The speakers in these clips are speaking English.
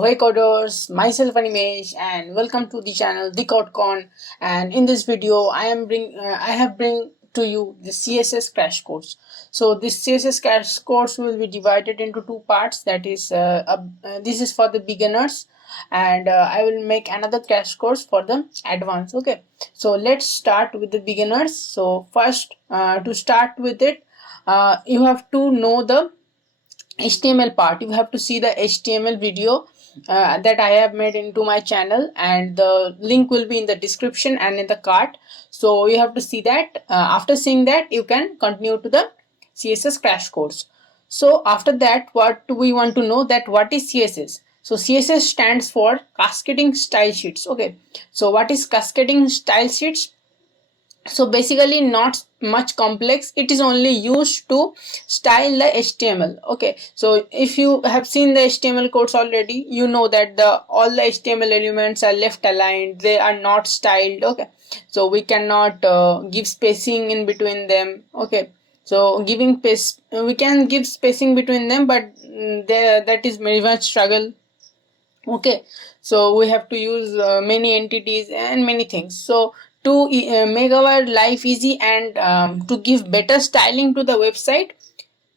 So hey coders, myself Animesh and welcome to the channel The CodeCon. And in this video I have bring to you the CSS crash course. So this CSS crash course will be divided into two parts. That is this is for the beginners, and I will make another crash course for the advanced. Okay, so let's start with the beginners. So first, to start with it, you have to know the HTML part. You have to see the HTML video that I have made into my channel, and the link will be in the description and in the card. So you have to see that. After seeing that, you can continue to the CSS crash course. So after that, what we want to know that what is CSS? So CSS stands for cascading style sheets. Okay, so what is cascading style sheets? So basically not much complex, it is only used to style the HTML. Okay, so if you have seen the HTML codes already, you know that all the HTML elements are left aligned, they are not styled. Okay, so we cannot give spacing in between them. Okay, so giving space, we can give spacing between them, but that is very much struggle. Okay, so we have to use many entities and many things. So to make our life easy and to give better styling to the website,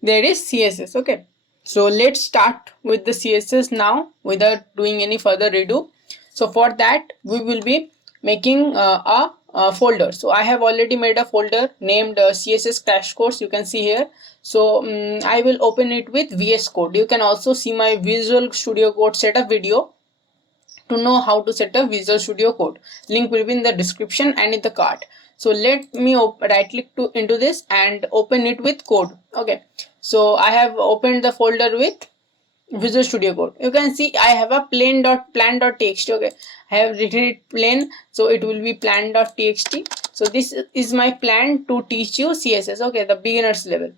there is CSS. Okay, so let's start with the CSS now without doing any further redo. So for that we will be making a folder. So I have already made a folder named CSS crash course, you can see here. So I will open it with VS Code. You can also see my Visual Studio Code setup video to know how to set up Visual Studio Code. Link will be in the description and in the card. So let me right click into this and open it with code. Okay, so I have opened the folder with Visual Studio Code. You can see I have a plan.txt. Okay, I have written it plain, so it will be plan.txt. So this is my plan to teach you CSS. Okay, the beginners level.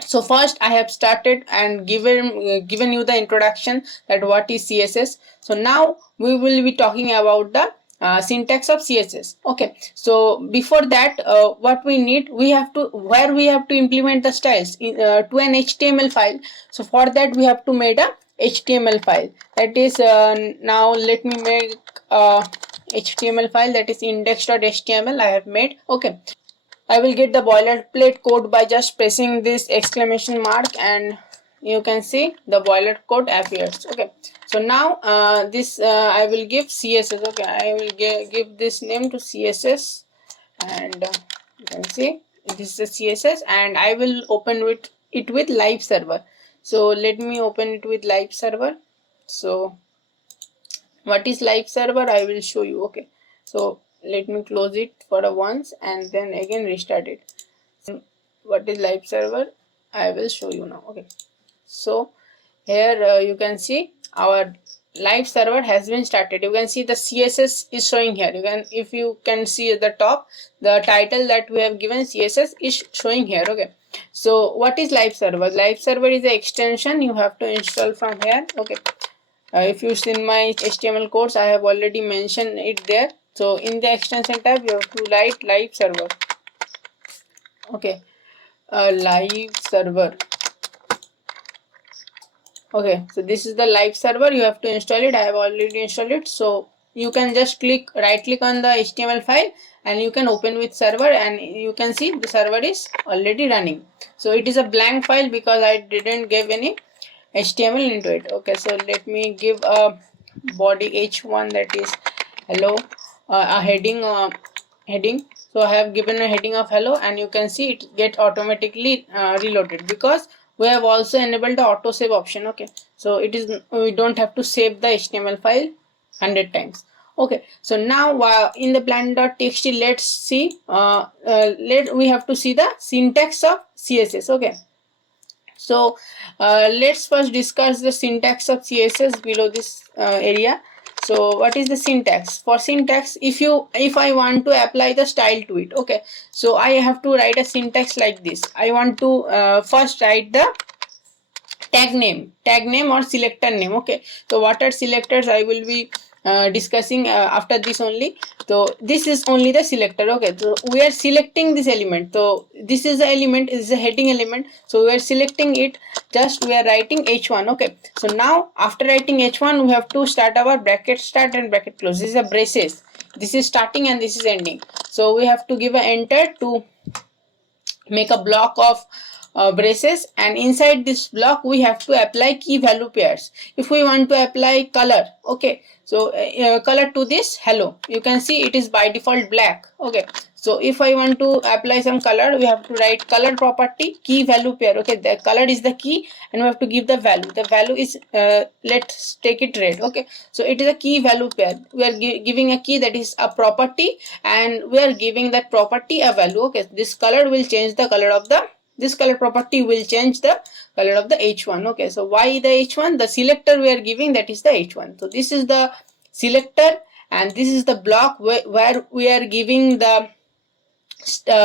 So first I have started and given you the introduction that what is CSS. So now we will be talking about the syntax of CSS. Okay, so before that, what we need, we have to implement the styles to an HTML file. So for that we have to make a HTML file. That is now let me make a HTML file, that is index.html I have made. Okay, I will get the boilerplate code by just pressing this exclamation mark, and you can see the boilerplate code appears. Okay, so now this I will give CSS. Okay, I will give this name to CSS, and you can see this is the CSS, and I will open it with live server. So let me open it with live server. So what is live server, I will show you. Okay, so let me close it for a once and then again restart it. What is live server, I will show you now. Okay, so here you can see our live server has been started. You can see the CSS is showing here. If you can see at the top, the title that we have given CSS is showing here. Okay, so what is live server? Live server is the extension you have to install from here. Okay, if you see in my HTML codes, I have already mentioned it there. So in the extension tab, you have to write live server. Okay, live server. Okay, so this is the live server. You have to install it. I have already installed it. So you can just right click on the HTML file and you can open with server, and you can see the server is already running. So it is a blank file because I didn't give any HTML into it. Okay, so let me give a body h1, that is hello, a heading. So I have given a heading of hello, and you can see it get automatically reloaded because we have also enabled the auto save option. Okay, so it is, we don't have to save the HTML file 100 times. Okay, so now in the plan.txt, let's see, we have to see the syntax of CSS. Okay, so let's first discuss the syntax of CSS below this area. So what is the syntax? For syntax, if I want to apply the style to it, okay, so I have to write a syntax like this. I want to first write the tag name or selector name. Okay, so what are selectors? I will be discussing after this only. So this is only the selector. Okay, so we are selecting this element. So this is the element, is the heading element. So we are selecting it, just we are writing h1. Okay, so now after writing h1 we have to start our bracket start and bracket close. This is a braces, this is starting and this is ending. So we have to give an enter to make a block of braces, and inside this block we have to apply key value pairs. If we want to apply color, okay, so color to this hello, you can see it is by default black. Okay, so if I want to apply some color, we have to write color property key value pair. Okay, the color is the key and we have to give the value. The value is let's take it red. Okay, so it is a key value pair. We are giving a key, that is a property, and we are giving that property a value. Okay, this color will change the color of the, this color property will change the color of the h1. Okay, so why the h1? The selector we are giving, that is the h1. So this is the selector and this is the block where we are giving the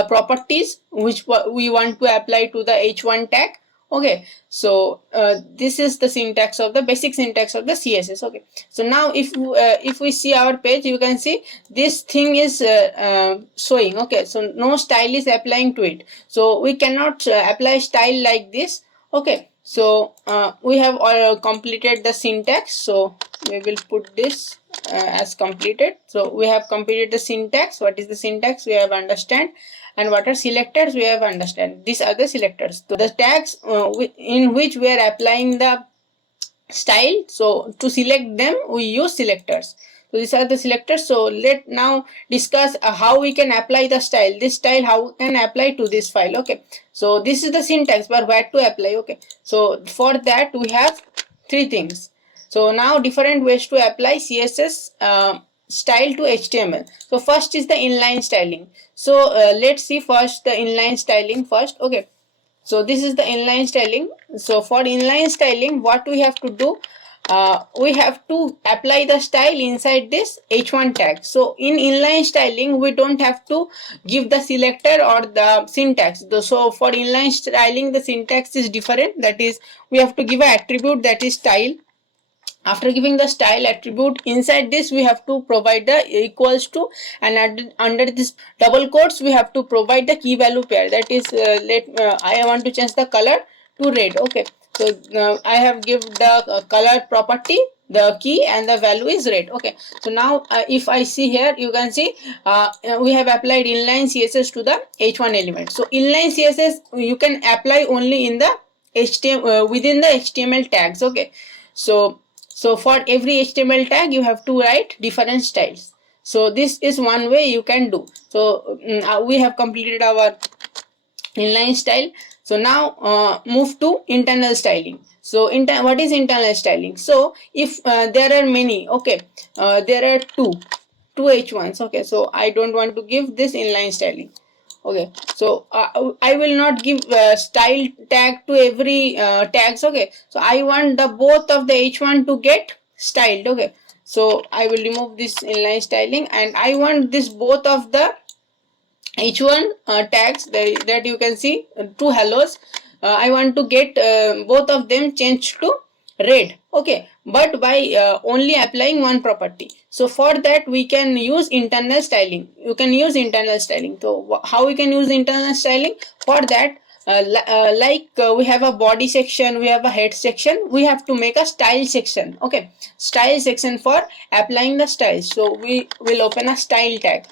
properties which we want to apply to the h1 tag. Okay, so this is the syntax of the basic syntax of the css. Okay, so now if we see our page, you can see this thing is showing. Okay, so no style is applying to it, so we cannot apply style like this. Okay, so we have completed the syntax, so we will put this as completed. So we have completed the syntax. What is the syntax? We have understand. And what are selectors? We have understand. These are the selectors. So the tags in which we are applying the style. So to select them, we use selectors. So these are the selectors. So let now discuss how we can apply the style. This style how we can apply to this file. Okay. So this is the syntax, but where to apply. Okay. So for that we have three things. So now different ways to apply CSS style to HTML. So first is the inline styling. So let's see first the inline styling first. Okay, so this is the inline styling. So for inline styling, what we have to do, we have to apply the style inside this h1 tag. So in inline styling, we don't have to give the selector or the syntax. So for inline styling, the syntax is different. That is, we have to give an attribute, that is style. After giving the style attribute, inside this we have to provide the equals to, and under this double quotes we have to provide the key value pair. That is I want to change the color to red. Okay, so I have give the color property, the key, and the value is red. Okay, so now if I see here, you can see we have applied inline CSS to the h1 element. So inline CSS you can apply only in the HTML within the HTML tags. Okay, so for every HTML tag, you have to write different styles. So this is one way you can do. So we have completed our inline style. So now move to internal styling. So what is internal styling? So if there are many, okay, there are two h1s. Okay, so I don't want to give this inline styling. Okay, so I will not give style tag to every tags. Okay, so I want the both of the h1 to get styled. Okay, so I will remove this inline styling, and I want this both of the h1 tags that you can see two hellos. I want to get both of them changed to red. Okay, but by only applying one property. So for that we can use internal styling. You can use internal styling. So how we can use internal styling? For that, we have a body section, we have a head section, we have to make a style section. Okay, style section for applying the styles. So we will open a style tag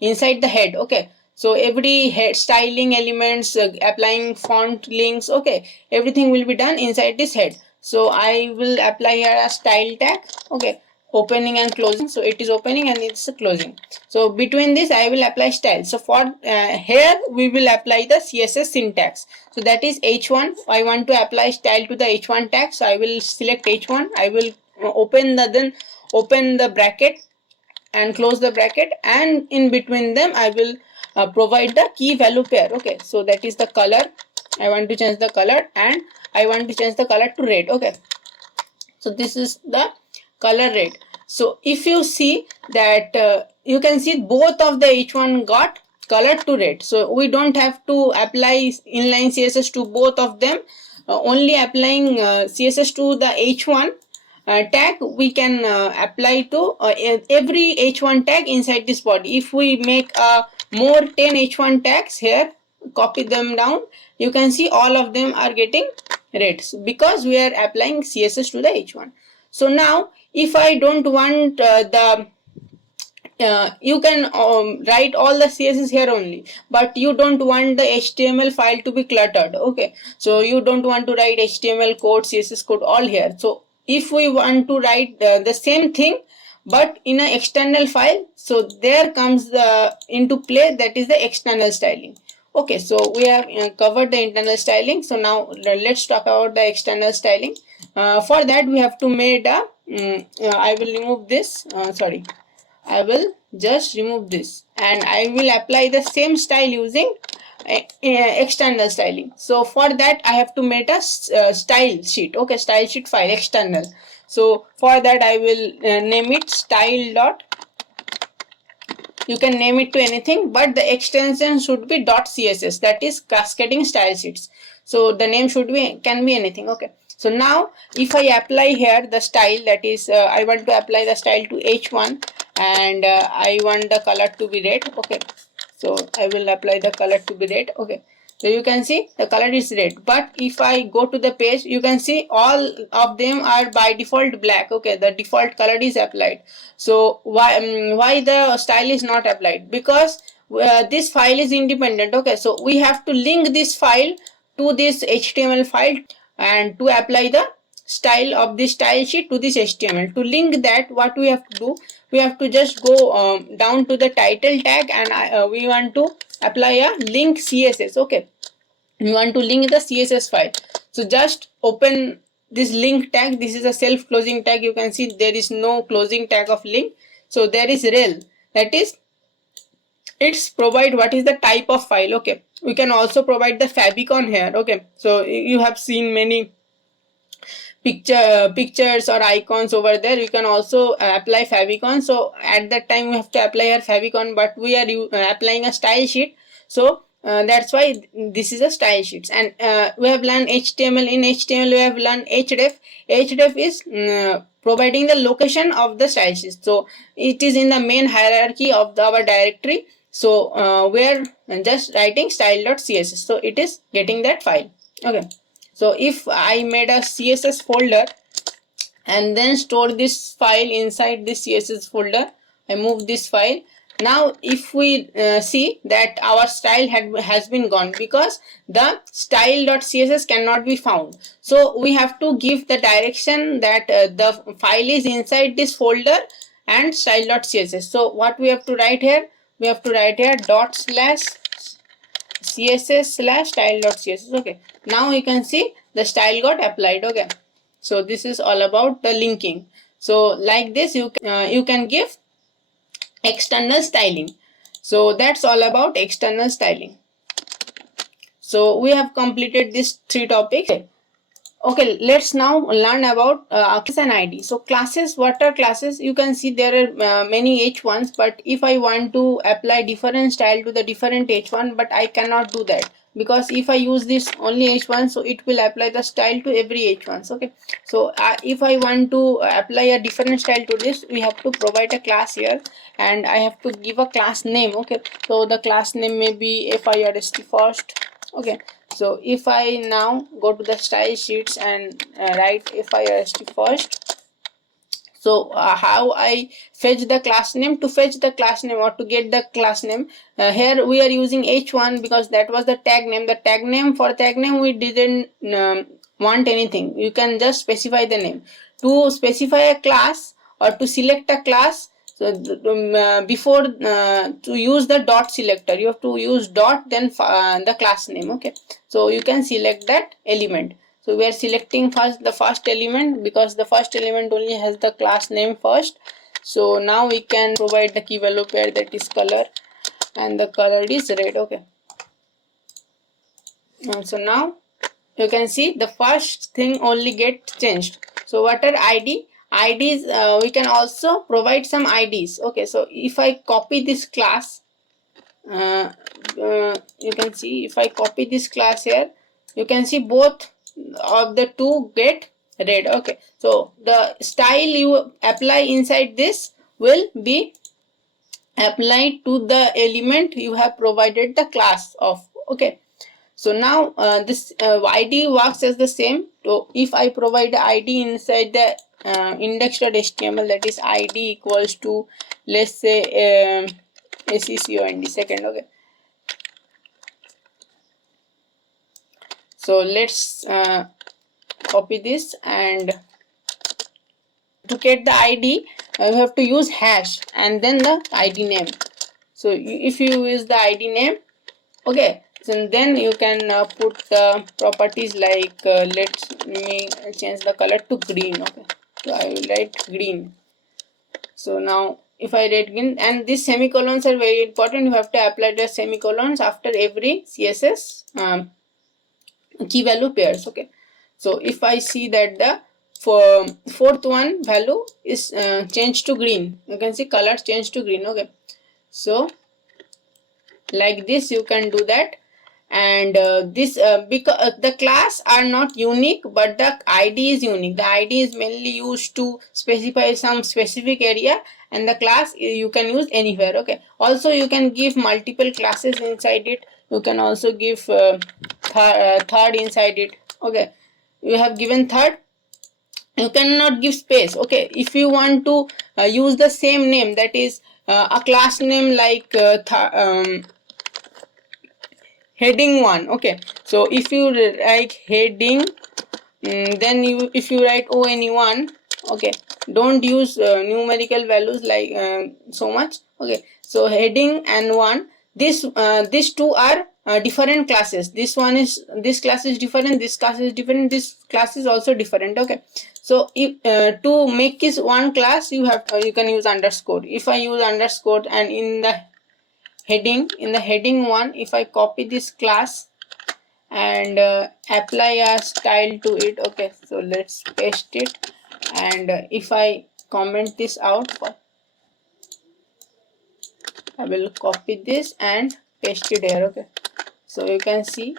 inside the head. Okay, so every head styling elements, applying font links, okay, everything will be done inside this head. So I will apply here a style tag. Okay, opening and closing. So it is opening and it's closing. So between this I will apply style. So for here we will apply the CSS syntax. So that is h1. I want to apply style to the h1 tag. So I will select h1. I will open the bracket and close the bracket, and in between them I will provide the key value pair. Okay, so that is the color. I want to change the color, and I want to change the color to red. Okay, so this is the color red. So if you see that you can see both of the h1 got color to red. So we don't have to apply inline CSS to both of them, only applying CSS to the h1 tag we can apply to every h1 tag inside this body. If we make more 10 h1 tags here, copy them down, you can see all of them are getting red because we are applying CSS to the h1. So now if I don't want you can write all the CSS here only, but you don't want the HTML file to be cluttered. Okay, so you don't want to write HTML code, CSS code all here. So if we want to write the same thing but in an external file, so there comes the into play, that is the external styling. Okay, so we have covered the internal styling. So now let's talk about the external styling. For that we have to make a I will remove this sorry, I will just remove this and I will apply the same style using external styling. So for that I have to make a style sheet. Okay, style sheet file external. So for that I will name it style dot, you can name it to anything, but the extension should be .css, that is cascading style sheets. So the name should be, can be anything. Okay, so now if I apply here the style, that is I want to apply the style to h1 and I want the color to be red. Okay, so I will apply the color to be red. Okay, so you can see the color is red, but if I go to the page, you can see all of them are by default black. Okay, the default color is applied. So why the style is not applied? Because this file is independent. Okay, so we have to link this file to this HTML file and to apply the style of this style sheet to this HTML. To link that, what we have to do, we have to just go down to the title tag and we want to apply a link CSS. Okay, we want to link the CSS file. So just open this link tag. This is a self closing tag. You can see there is no closing tag of link. So there is rel, that is it's provide what is the type of file. Okay, we can also provide the favicon here. Okay, so you have seen many pictures or icons over there. You can also apply favicon. So at that time we have to apply our favicon, but we are applying a style sheet. So that's why this is a style sheets. And we have learned HTML. In HTML we have learned href. Href is providing the location of the style sheet. So it is in the main hierarchy of our directory. So we are just writing style.css. So it is getting that file. Okay, so if I made a CSS folder and then store this file inside this CSS folder, I move this file. Now if we see that our style has been gone because the style.css cannot be found. So we have to give the direction that the file is inside this folder and style.css. So what we have to write here, we have to write here ./css/style.css. Okay, now you can see the style got applied. Okay, so this is all about the linking. So like this you can give external styling. So that's all about external styling. So we have completed these 3 topics. Okay, let's now learn about class and ID. So classes, what are classes? You can see there are many h1s, but if I want to apply different style to the different h1, but I cannot do that because if I use this only h1, so it will apply the style to every h1s. Okay, so if I want to apply a different style to this, we have to provide a class here and I have to give a class name. Okay, so the class name may be first first. Okay, so if I now go to the style sheets and write first first, so how I fetch the class name? To fetch the class name or to get the class name, here we are using h1 because that was the tag name. The tag name, for tag name we didn't want anything. You can just specify the name. To specify a class or to select a class, so before to use the dot selector, you have to use dot then the class name. Okay, so you can select that element. So we are selecting first the first element because the first element only has the class name first. So now we can provide the key value pair, that is color, and the color is red. Okay, so now you can see the first thing only get changed. So what are ID? IDs, we can also provide some IDs. Okay, so if I copy this class, you can see if I copy this class here, you can see both of the two get red. Okay, so the style you apply inside this will be applied to the element you have provided the class of. Okay, so now this id works as the same. So if I provide the id inside the index.html, that is id equals to, let's say, seccond second. Okay, so let's copy this, and to get the id you have to use hash and then the id name. So if you use the id name, okay, so then you can put properties like let me change the color to green. Okay, so I will write green. So now if I write green, and these semicolons are very important, you have to apply the semicolons after every css key value pairs. Okay, so if I see that the fourth one value is changed to green, you can see colors change to green. Okay, so like this you can do that. And this because the class are not unique, but the id is unique. The id is mainly used to specify some specific area, and the class you can use anywhere. Okay, also you can give multiple classes inside it. You can also give third inside it. Okay, you have given third, you cannot give space. Okay, if you want to use the same name, that is a class name like heading 1. Okay, so if you write heading, then if you write one, okay, don't use numerical values like so much. Okay, so heading and 1, these two are different classes. This class is different, this class is different, this class is also different. Okay, so if to make this one class, you can use underscore. If I use underscore, and in the heading 1, if I copy this class and apply a style to it. Okay, so let's paste it, and if I comment this out, I will copy this and paste it here. Okay, so you can see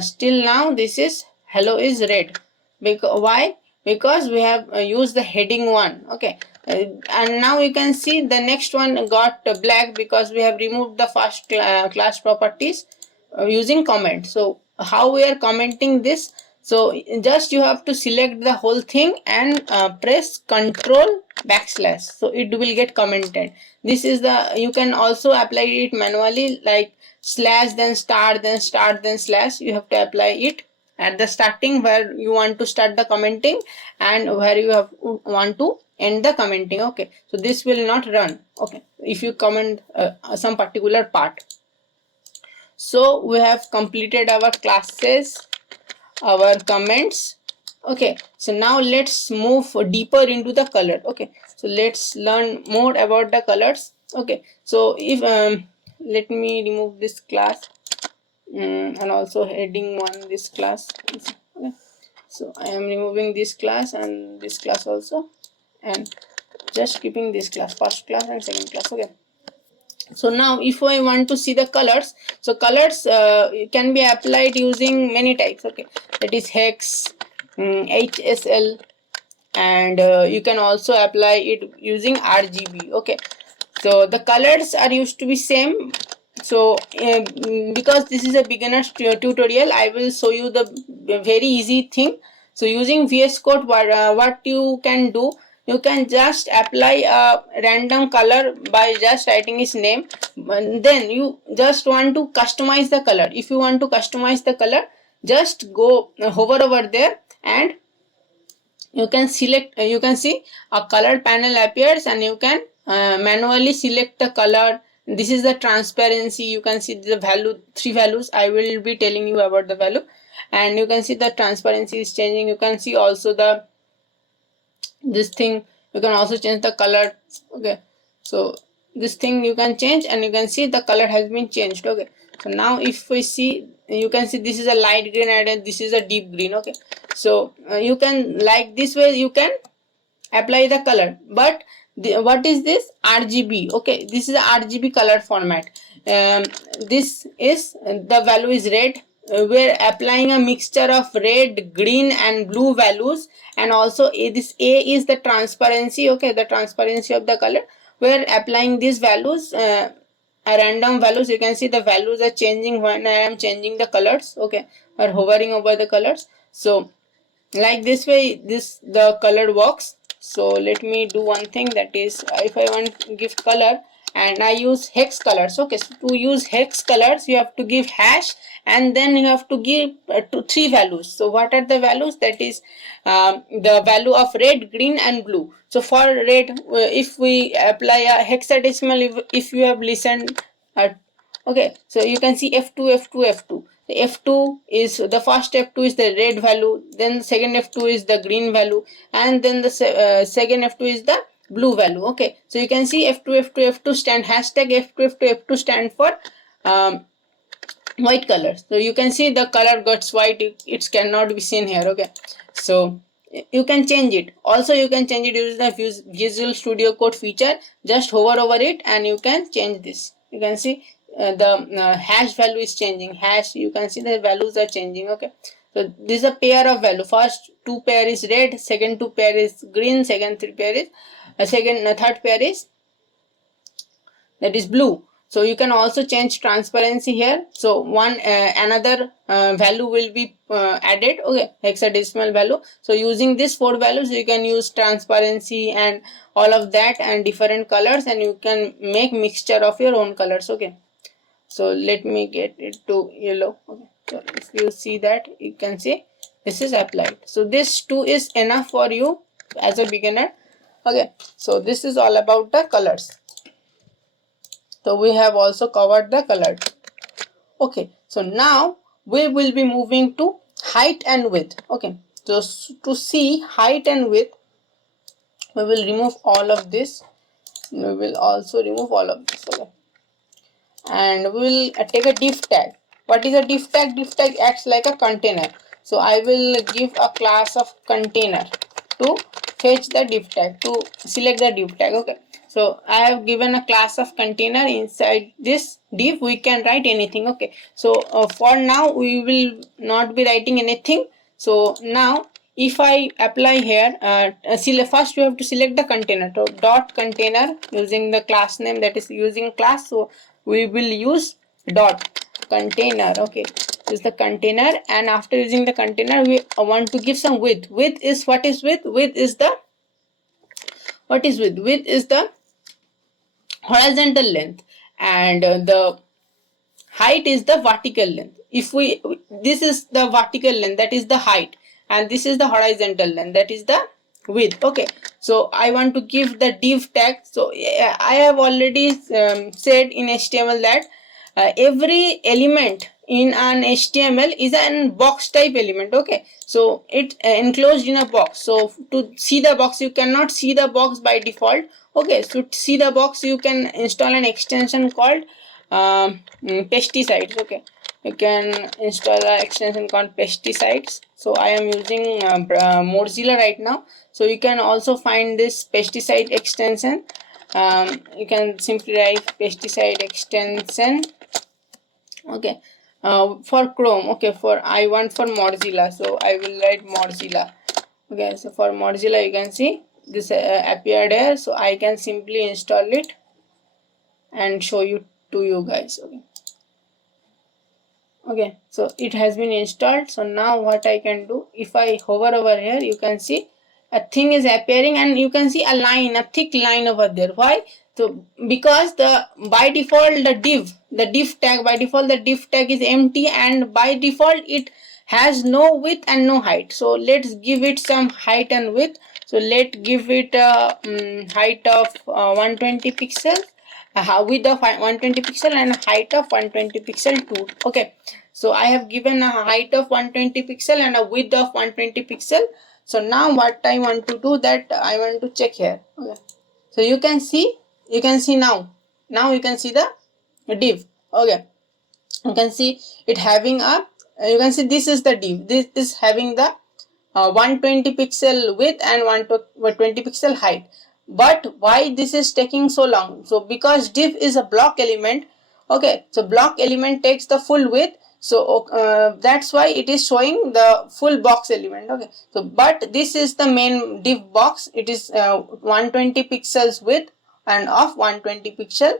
still now this is hello is red. Why? Because we have used the heading 1. Okay, and now you can see the next one got black because we have removed the first class properties using comment. So how we are commenting this? So just you have to select the whole thing and press control backslash, so it will get commented. This is the, you can also apply it manually, like slash then star then star then slash. You have to apply it at the starting where you want to start the commenting and where you want to end the commenting. Okay, so this will not run, okay, if you comment some particular part. So we have completed our classes, our comments. Okay, so now let's move deeper into the color. Okay, so let's learn more about the colors. Okay, so if let me remove this class and also heading 1 this class. Okay, so I am removing this class and this class also, and just keeping this class, first class and second class. Okay, so now if I want to see the colors, so colors can be applied using many types. Okay, that is hex, HSL, and you can also apply it using RGB. Okay, so the colors are used to be same. So because this is a beginner's tutorial, I will show you the very easy thing. So using VS Code, what you can do, you can just apply a random color by just writing its name. Then you just want to customize the color. If you want to customize the color, just go hover over there and you can select, you can see a color panel appears, and you can manually select the color. This is the transparency. You can see the value, 3 values. I will be telling you about the value, and you can see the transparency is changing. You can see also the this thing, you can also change the color. Okay, so this thing you can change, and you can see the color has been changed. Okay, so now if we see, you can see this is a light green and this is a deep green. Okay, so you can, like this way you can apply the color. But what is this? RGB. Okay, this is a RGB color format. This is, the value is red, we're applying a mixture of red, green and blue values, and also this A is the transparency, okay, the transparency of the color. We're applying these values, random values. You can see the values are changing when I am changing the colors, okay, or hovering over the colors. So like this way the color works. So let me do one thing, that is, if I want to give color and I use hex colors, okay, so to use hex colors you have to give hash, and then you have to give three values. So what are the values? That is the value of red, green and blue. So for red, if we apply a hexadecimal, if you have listened, okay, so you can see F2, F2, F2. The F2 is the first F2 is the red value, then the second F2 is the green value, and then the second F2 is the blue value. Okay, so you can see F2, F2, F2 stand hashtag F2, F2, F2 stand for white color. So you can see the color gets white, it cannot be seen here. Okay, so you can change it. Also you can change it using the Visual Studio Code feature. Just hover over it and you can change this. You can see the hash value is changing. Hash, you can see the values are changing. Okay, so this is a pair of value. First two pair is red, second two pair is green, second three pair is third pair is, that is, blue. So you can also change transparency here. So one another value will be added, okay, hexadecimal value. So using these four values you can use transparency and all of that and different colors, and you can make mixture of your own colors. Okay, so let me get it to yellow. Okay, so if you see that, you can see this is applied. So this too is enough for you as a beginner. Okay, so this is all about the colors. So we have also covered the color. Okay, so now we will be moving to height and width. Okay, so to see height and width, we will remove all of this. We will also remove all of this. Okay, and we will take a div tag. What is a div tag? Div tag acts like a container. So I will give a class of container to fetch the div tag, to select the div tag. Okay, so I have given a class of container. Inside this div we can write anything. Okay, so for now we will not be writing anything. So now if I apply here, first you have to select the container. So dot container, using the class name, that is using class. So we will use dot container. Okay, this is the container, and after using the container we want to give some width. Width is, what is width? Width is the, what is width? Width is the horizontal length, and the height is the vertical length. If we, this is the vertical length, that is the height, and this is the horizontal length, that is the width. Okay, so I want to give the div tag. So I have already said in HTML that every element in an HTML is an box type element. Okay, so it enclosed in a box. So to see the box, you cannot see the box by default. Okay, so to see the box you can install an extension called pesticides. Okay, you can install an extension called pesticides. So I am using Mozilla right now. So you can also find this pesticide extension. You can simply write pesticide extension. Okay, for Chrome. Okay, for I want for Mozilla, so I will write Mozilla. Okay, so for Mozilla you can see this appeared here. So I can simply install it and show you to you guys. Okay, okay, so it has been installed. So now what I can do, if I hover over here, you can see a thing is appearing, and you can see a line, a thick line over there. Why? So because the by default the div tag, by default the div tag is empty, and by default it has no width and no height. So let's give it some height and width. So let's give it a height of 120 pixels, width of 120 pixel and height of 120 pixel too. Okay, so I have given a height of 120 pixel and a width of 120 pixel. So now what I want to do, that I want to check here. Okay, so you can see now you can see the div. Okay, you can see it having a, you can see this is the div. This is having the 120 pixel width and 120 pixel height. But why this is taking so long? So because div is a block element. Okay, so block element takes the full width. So that's why it is showing the full box element. Okay, so but this is the main div box. It is 120 pixels width and of 120 pixel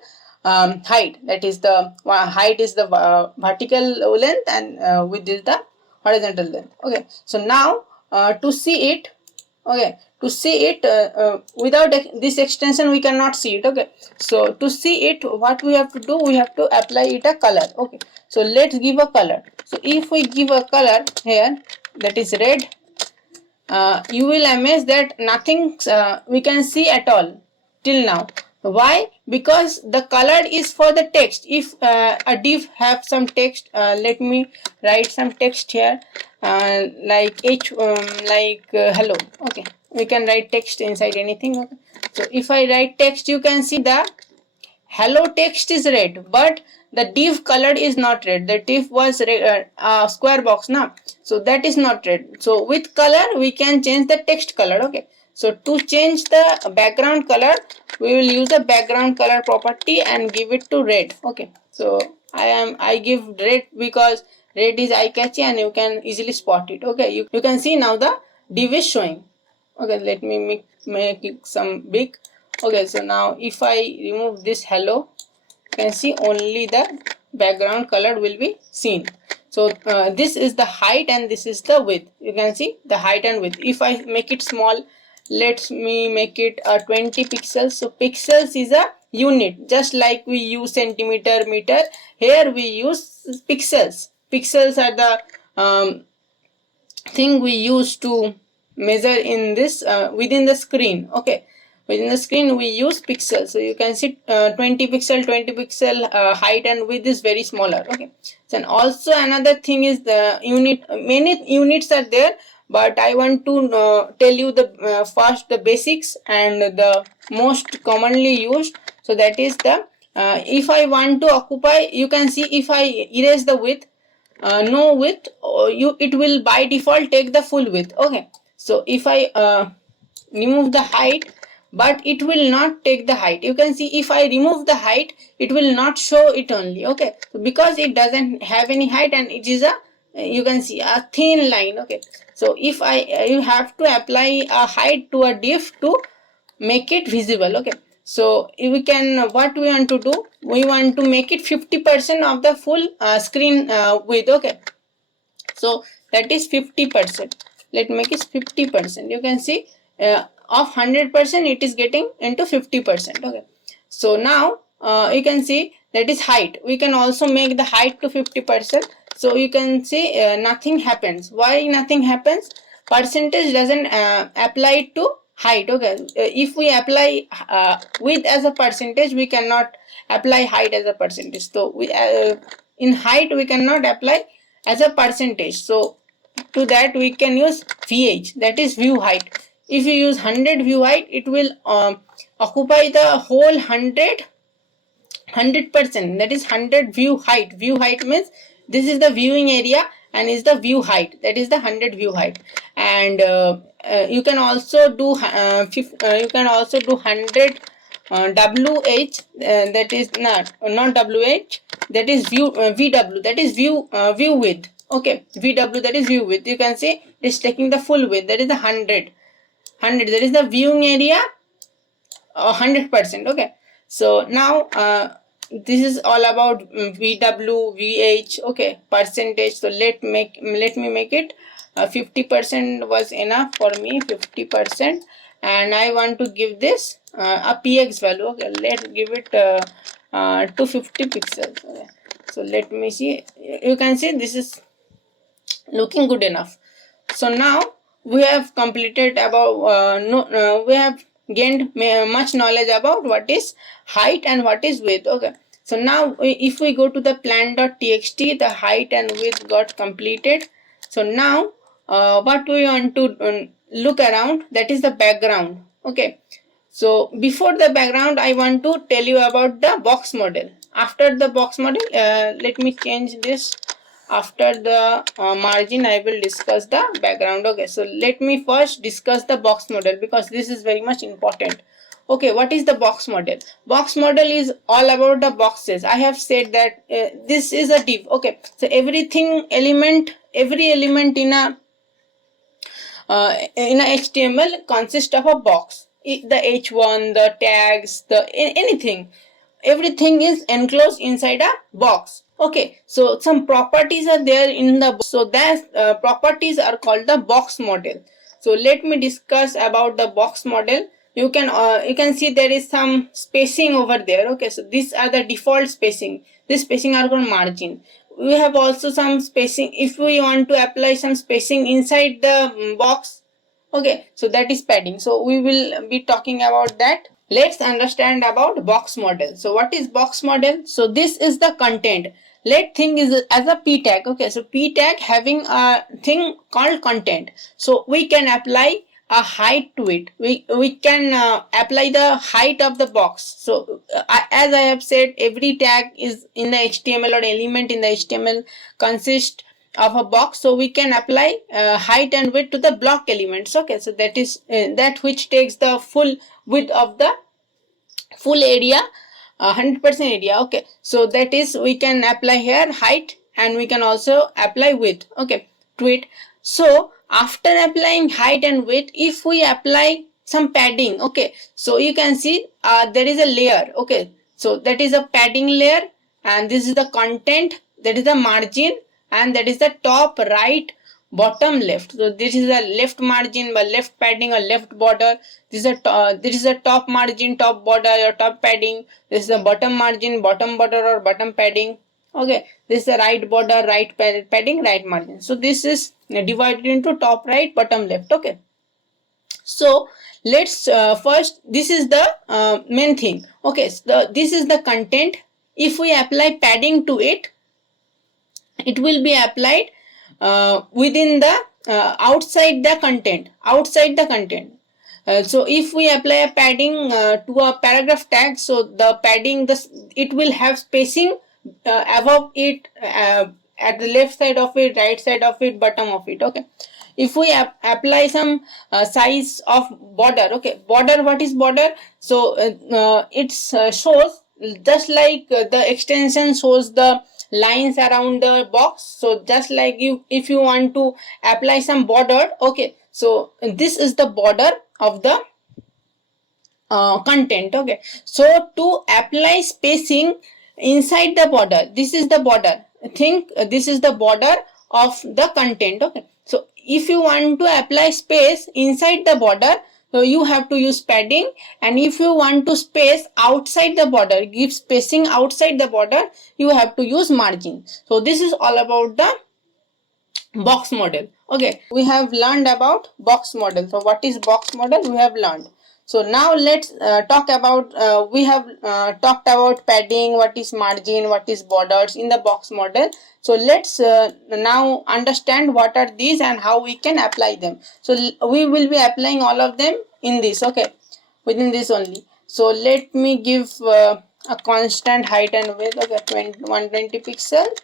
height. That is the height is the vertical length, and width is the horizontal length. Okay, so now to see it, okay, to see it without this extension we cannot see it. Okay, so to see it, what we have to do, we have to apply it a color. Okay, so let's give a color. So if we give a color here, that is red, you will amaze that nothing we can see at all till now. Why? Because the color is for the text. If a div have some text, let me write some text here, like hello. Okay, we can write text inside anything. Okay, so if I write text, you can see the hello text is red, but the div color is not red. The div was square box now, so that is not red. So with color we can change the text color. Okay, so to change the background color, we will use the background color property and give it to red. Okay, so I give red because red is eye catchy and you can easily spot it. Okay, you can see now the div is showing. Okay, let me make it some big. Okay, so now if I remove this hello, you can see only the background color will be seen. So this is the height and this is the width. You can see the height and width. If I make it small, let me make it 20 pixels. So pixels is a unit, just like we use centimeter, meter. Here we use pixels. Pixels are the thing we use to measure in this within the screen. Okay, within the screen we use pixels. So you can see 20 pixel height and width is very smaller. Okay, so and also another thing is the unit. Many units are there, but I want to tell you the first the basics and the most commonly used. So that is the if I want to occupy, you can see if I erase the width, no width, it will by default take the full width. Okay, so if I remove the height, but it will not take the height. You can see if I remove the height, it will not show it only. Okay, so because it doesn't have any height and it is a you can see a thin line. Okay, so if I you have to apply a height to a div to make it visible. Okay, so we can, what we want to do, we want to make it 50% of the full screen width. Okay, so that is 50%. Let me make it 50%. You can see of 100% it is getting into 50%. Okay, so now you can see that is height. We can also make the height to 50%. So you can see nothing happens. Why nothing happens? Percentage doesn't apply to height. Okay, if we apply width as a percentage, we cannot apply height as a percentage. So we in height we cannot apply as a percentage. So to that we can use VH, that is view height. If you use 100 view height, it will occupy the whole 100%. That is 100 view height. View height means this is the viewing area and is the view height, that is the 100 view height. And you can also do 100 WH, that is not WH, that is view VW, that is view width. Okay, VW, that is view width. You can see it is taking the full width, that is the 100, that is the viewing area 100%. Okay, so now this is all about VW, VH. Okay, percentage. So let me make it 50% was enough for me, 50%, and I want to give this a px value. Okay, let's give it 250 pixels. Okay, so let me see. You can see this is looking good enough. So now we have completed about we have gained much knowledge about what is height and what is width. Okay, so now if we go to the plan.txt, the height and width got completed. So now what we want to look around, that is the background. Okay, so before the background I want to tell you about the box model. After the box model, let me change this. After the margin I will discuss the background. Okay, so let me first discuss the box model because this is very much important. Okay, what is the box model? Box model is all about the boxes. I have said that this is a div. Okay, so every element in a HTML consists of a box. The H1, the tags, the anything, everything is enclosed inside a box. Okay, so some properties are there in the box. So that properties are called the box model. So let me discuss about the box model. You can see there is some spacing over there. Okay, so these are the default spacing. This spacing are called margin. We have also some spacing if we want to apply some spacing inside the box. Okay, so that is padding. So we will be talking about that. Let's understand about box model. So what is box model? So this is the content. Let think is as a p tag. Okay, so p tag having a thing called content. So we can apply a height to it. We can apply the height of the box. So as I have said, every tag is in the HTML or element in the HTML consists of a box. So we can apply height and width to the block elements. Okay, so that is that which takes the full width of the full area, 100% area. Okay, so that is we can apply here height and we can also apply width. Okay, to it. So after applying height and width, if we apply some padding, okay, so you can see there is a layer. Okay, so that is a padding layer, and this is the content, that is the margin, and that is the top right bottom left. So this is a left margin by left padding or left border. This is a top margin, top border or top padding. This is the bottom margin, bottom border or bottom padding. Okay, this is the right border, right padding, right margin. So this is divided into top right, bottom left. Okay, so let's first, this is the main thing. Okay, so this is the content. If we apply padding to it, it will be applied within the outside the content. So if we apply a padding to a paragraph tag, so the padding, it will have spacing above it, at the left side of it, right side of it, bottom of it. Okay, if we apply some size of border. Okay, border, what is border? So it shows just like the extension shows the lines around the box. So just like if you want to apply some border. Okay, so this is the border of the content. Okay, so to apply spacing inside the border, this is the border. Think this is the border of the content. Okay, so if you want to apply space inside the border, so you have to use padding, and if you want to space outside the border, give spacing outside the border, you have to use margin. So this is all about the box model. Okay, we have learned about box model. So what is box model? We have learned. So now let's talk about, we have talked about padding, what is margin, what is borders in the box model. So let's now understand what are these and how we can apply them. So we will be applying all of them in this. Okay, within this only. So let me give a constant height and width. Okay, 120 pixels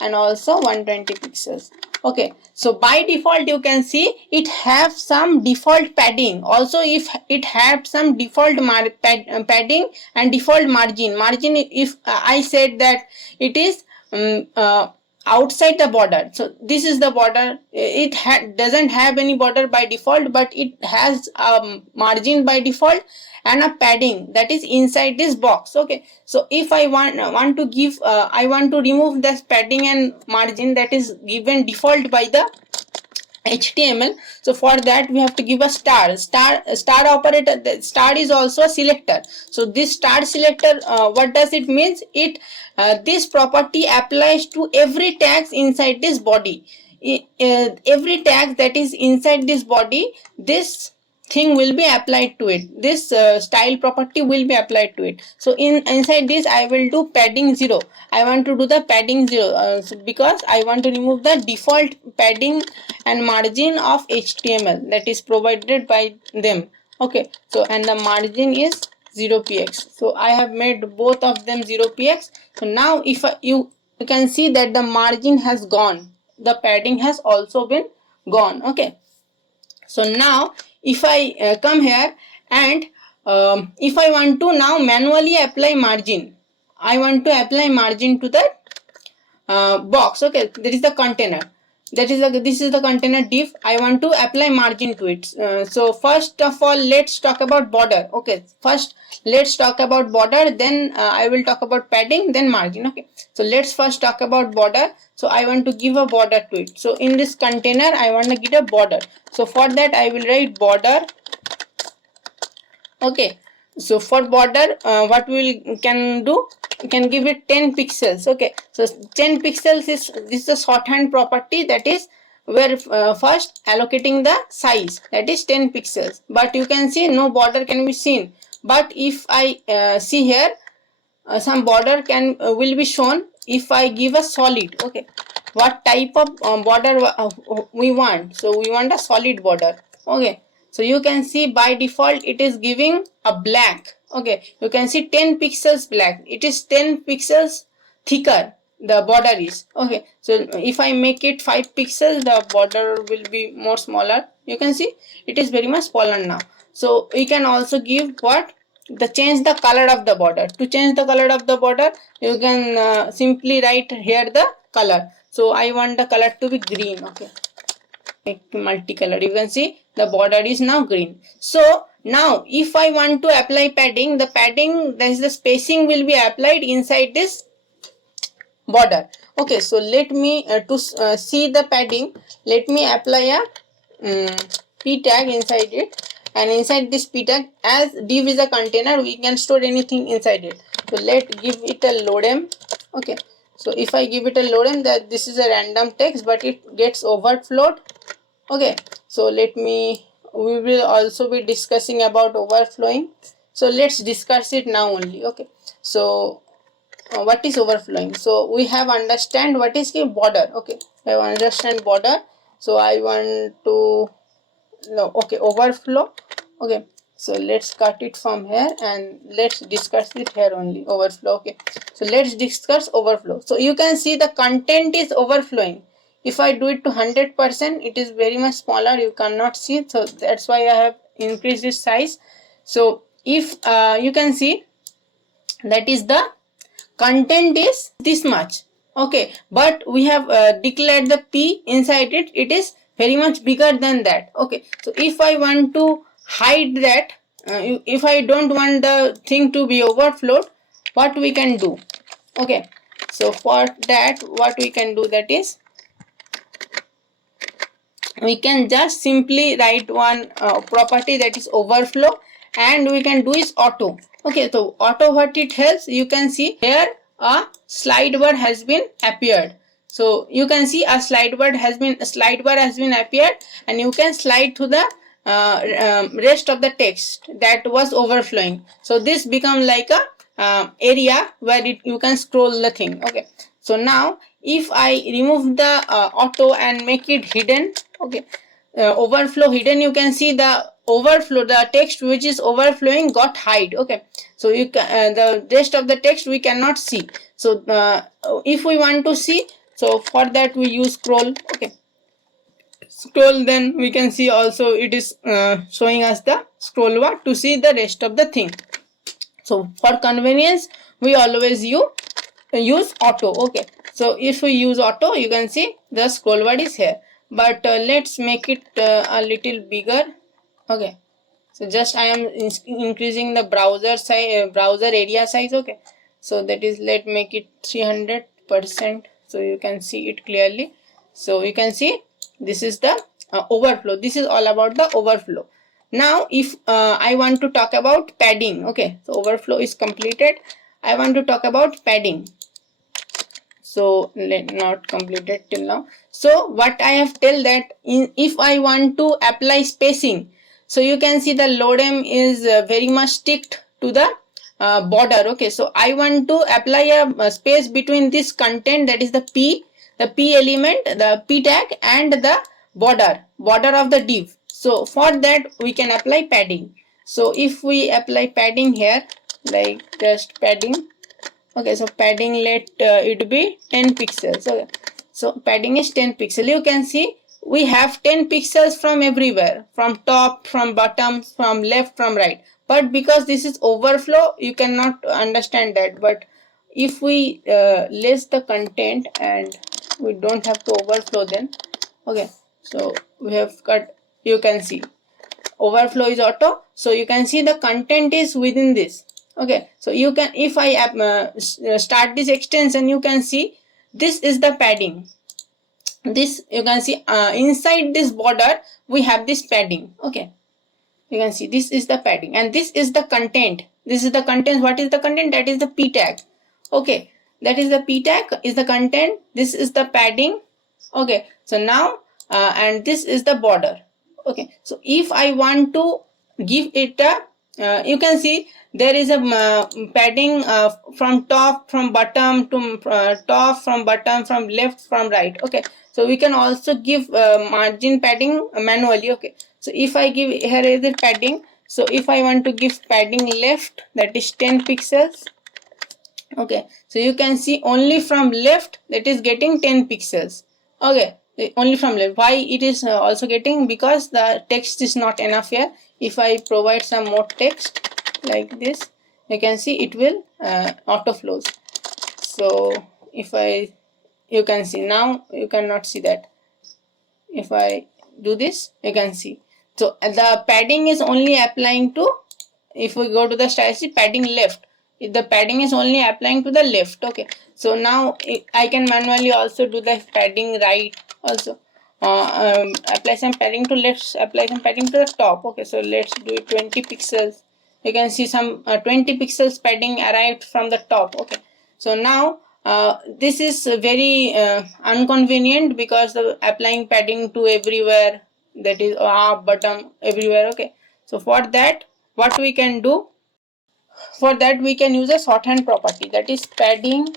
and also 120 pixels. Okay, so by default you can see it have some default padding. Also, if it had some default padding and default margin, if I said that it is outside the border. So this is the border. It doesn't have any border by default, but it has a margin by default and a padding that is inside this box. Okay, so if I want to give I want to remove this padding and margin that is given default by the HTML. So for that we have to give a star operator. The star is also a selector. So this star selector, what does it means? It this property applies to every tags inside this body. Every tag that is inside this body, this thing will be applied to it. This style property will be applied to it. So inside this I will do padding 0. I want to do the padding 0 because I want to remove the default padding and margin of HTML that is provided by them. Okay, so and the margin is 0px. So I have made both of them 0px. So now if you can see that the margin has gone, the padding has also been gone. Okay, so now if I come here and if I want to now manually apply margin, I want to apply margin to the box. Okay, that is the container. This is the container div. I want to apply margin to it. So first of all, let's talk about border. Okay, first let's talk about border, then I will talk about padding, then margin. Okay, so let's first talk about border. So I want to give a border to it. So in this container I want to get a border. So for that I will write border. Okay, so for border what we can do, we can give it 10 pixels. Okay, so 10 pixels is this is a shorthand property, that is where first allocating the size, that is 10 pixels, but you can see no border can be seen. But if I see here, some border can will be shown if I give a solid. Okay, what type of border we want? So we want a solid border. Okay, so you can see by default it is giving a black. Okay, you can see 10 pixels black, it is 10 pixels thicker the border is. Okay, so if I make it 5 pixels, the border will be more smaller. You can see it is very much smaller now. So we can also give what, the change the color of the border. To change the color of the border, you can simply write here the color. So I want the color to be green. Okay, make multicolor. You can see the border is now green. So now if I want to apply padding, the padding, that is the spacing, will be applied inside this border. Okay, so let me see the padding, let me apply a p tag inside it, and inside this p tag, as div is a container, we can store anything inside it. So let give it a loadem. Okay, so if I give it a loadem, that this is a random text but it gets overflowed. Okay, so we will also be discussing about overflowing, so let's discuss it now only. Okay, so what is overflowing? So we have understand what is the border. Okay, I have understand border. So I want to no, okay, overflow. Okay, so let's cut it from here and let's discuss it here only, overflow. Okay, so let's discuss overflow. So you can see the content is overflowing. If I do it to 100%, it is very much smaller, you cannot see, so that's why I have increased its size. So if you can see, that is the content is this much. Okay, but we have declared the p inside it, it is very much bigger than that. Okay, so if I want to hide that, if I don't want the thing to be overflowed, what we can do? Okay, so for that what we can do, that is we can just simply write one property, that is overflow, and we can do is auto. Okay, so auto, what it helps, you can see here a slide bar has been appeared. So you can see a slide bar has been appeared, and you can slide to the rest of the text that was overflowing. So this become like a area where you can scroll the thing. Okay, so now if I remove the auto and make it hidden, okay, overflow hidden, you can see the overflow, the text which is overflowing got hide. Okay, so you can the rest of the text we cannot see. So if we want to see, so for that we use scroll. Okay, scroll, then we can see also it is showing us the scroll bar to see the rest of the thing. So for convenience we always use auto. Okay, so if we use auto, you can see the scroll bar is here, but let's make it a little bigger. Okay, so just I am increasing the browser size, browser area size. Okay, so that is, let make it 300%, so you can see it clearly. So you can see this is the overflow. This is all about the overflow. Now if I want to talk about padding. Okay, so overflow is completed, I want to talk about padding. So not completed till now. So what I have tell that if I want to apply spacing, so you can see the loadem is very much sticked to the border. Okay, so I want to apply a space between this content, that is the p element, the p tag, and the border of the div. So for that we can apply padding. So if we apply padding here, like just padding. Okay, so padding, let it be 10 pixels. Okay, so padding is 10 pixel. You can see we have 10 pixels from everywhere, from top, from bottom, from left, from right. But because this is overflow, you cannot understand that. But if we list the content and we don't have to overflow, then okay, so we have cut, you can see overflow is auto, so you can see the content is within this. Okay, so you can, if I start this extension, you can see this is the padding. This you can see inside this border we have this padding. Okay, you can see this is the padding and this is the content. This is the content. What is the content? That is the p tag. Okay, that is the p tag is the content. This is the padding. Okay, so now and this is the border. Okay, so if I want to give it a you can see there is a padding from top, from bottom, to top, from bottom, from left, from right. Okay, so we can also give margin padding manually. Okay, so if I give, here is the padding, so if I want to give padding left, that is 10 pixels. Okay, so you can see only from left that is getting 10 pixels. Okay, only from left. Why it is also getting? Because the text is not enough here. If I provide some more text like this, you can see it will auto flows. So if I, you can see, now you cannot see that. If I do this, you can see, so the padding is only applying to, if we go to the statistic, padding left, the padding is only applying to the left. Okay, so now I can manually also do the padding right also. Apply some padding to left, apply some padding to the top. Okay, so let's do it 20 pixels. You can see some 20 pixels padding arrived from the top. Okay, so now this is very inconvenient because the applying padding to everywhere, that is up, bottom, everywhere. Okay, so for that what we can do, for that we can use a shorthand property, that is padding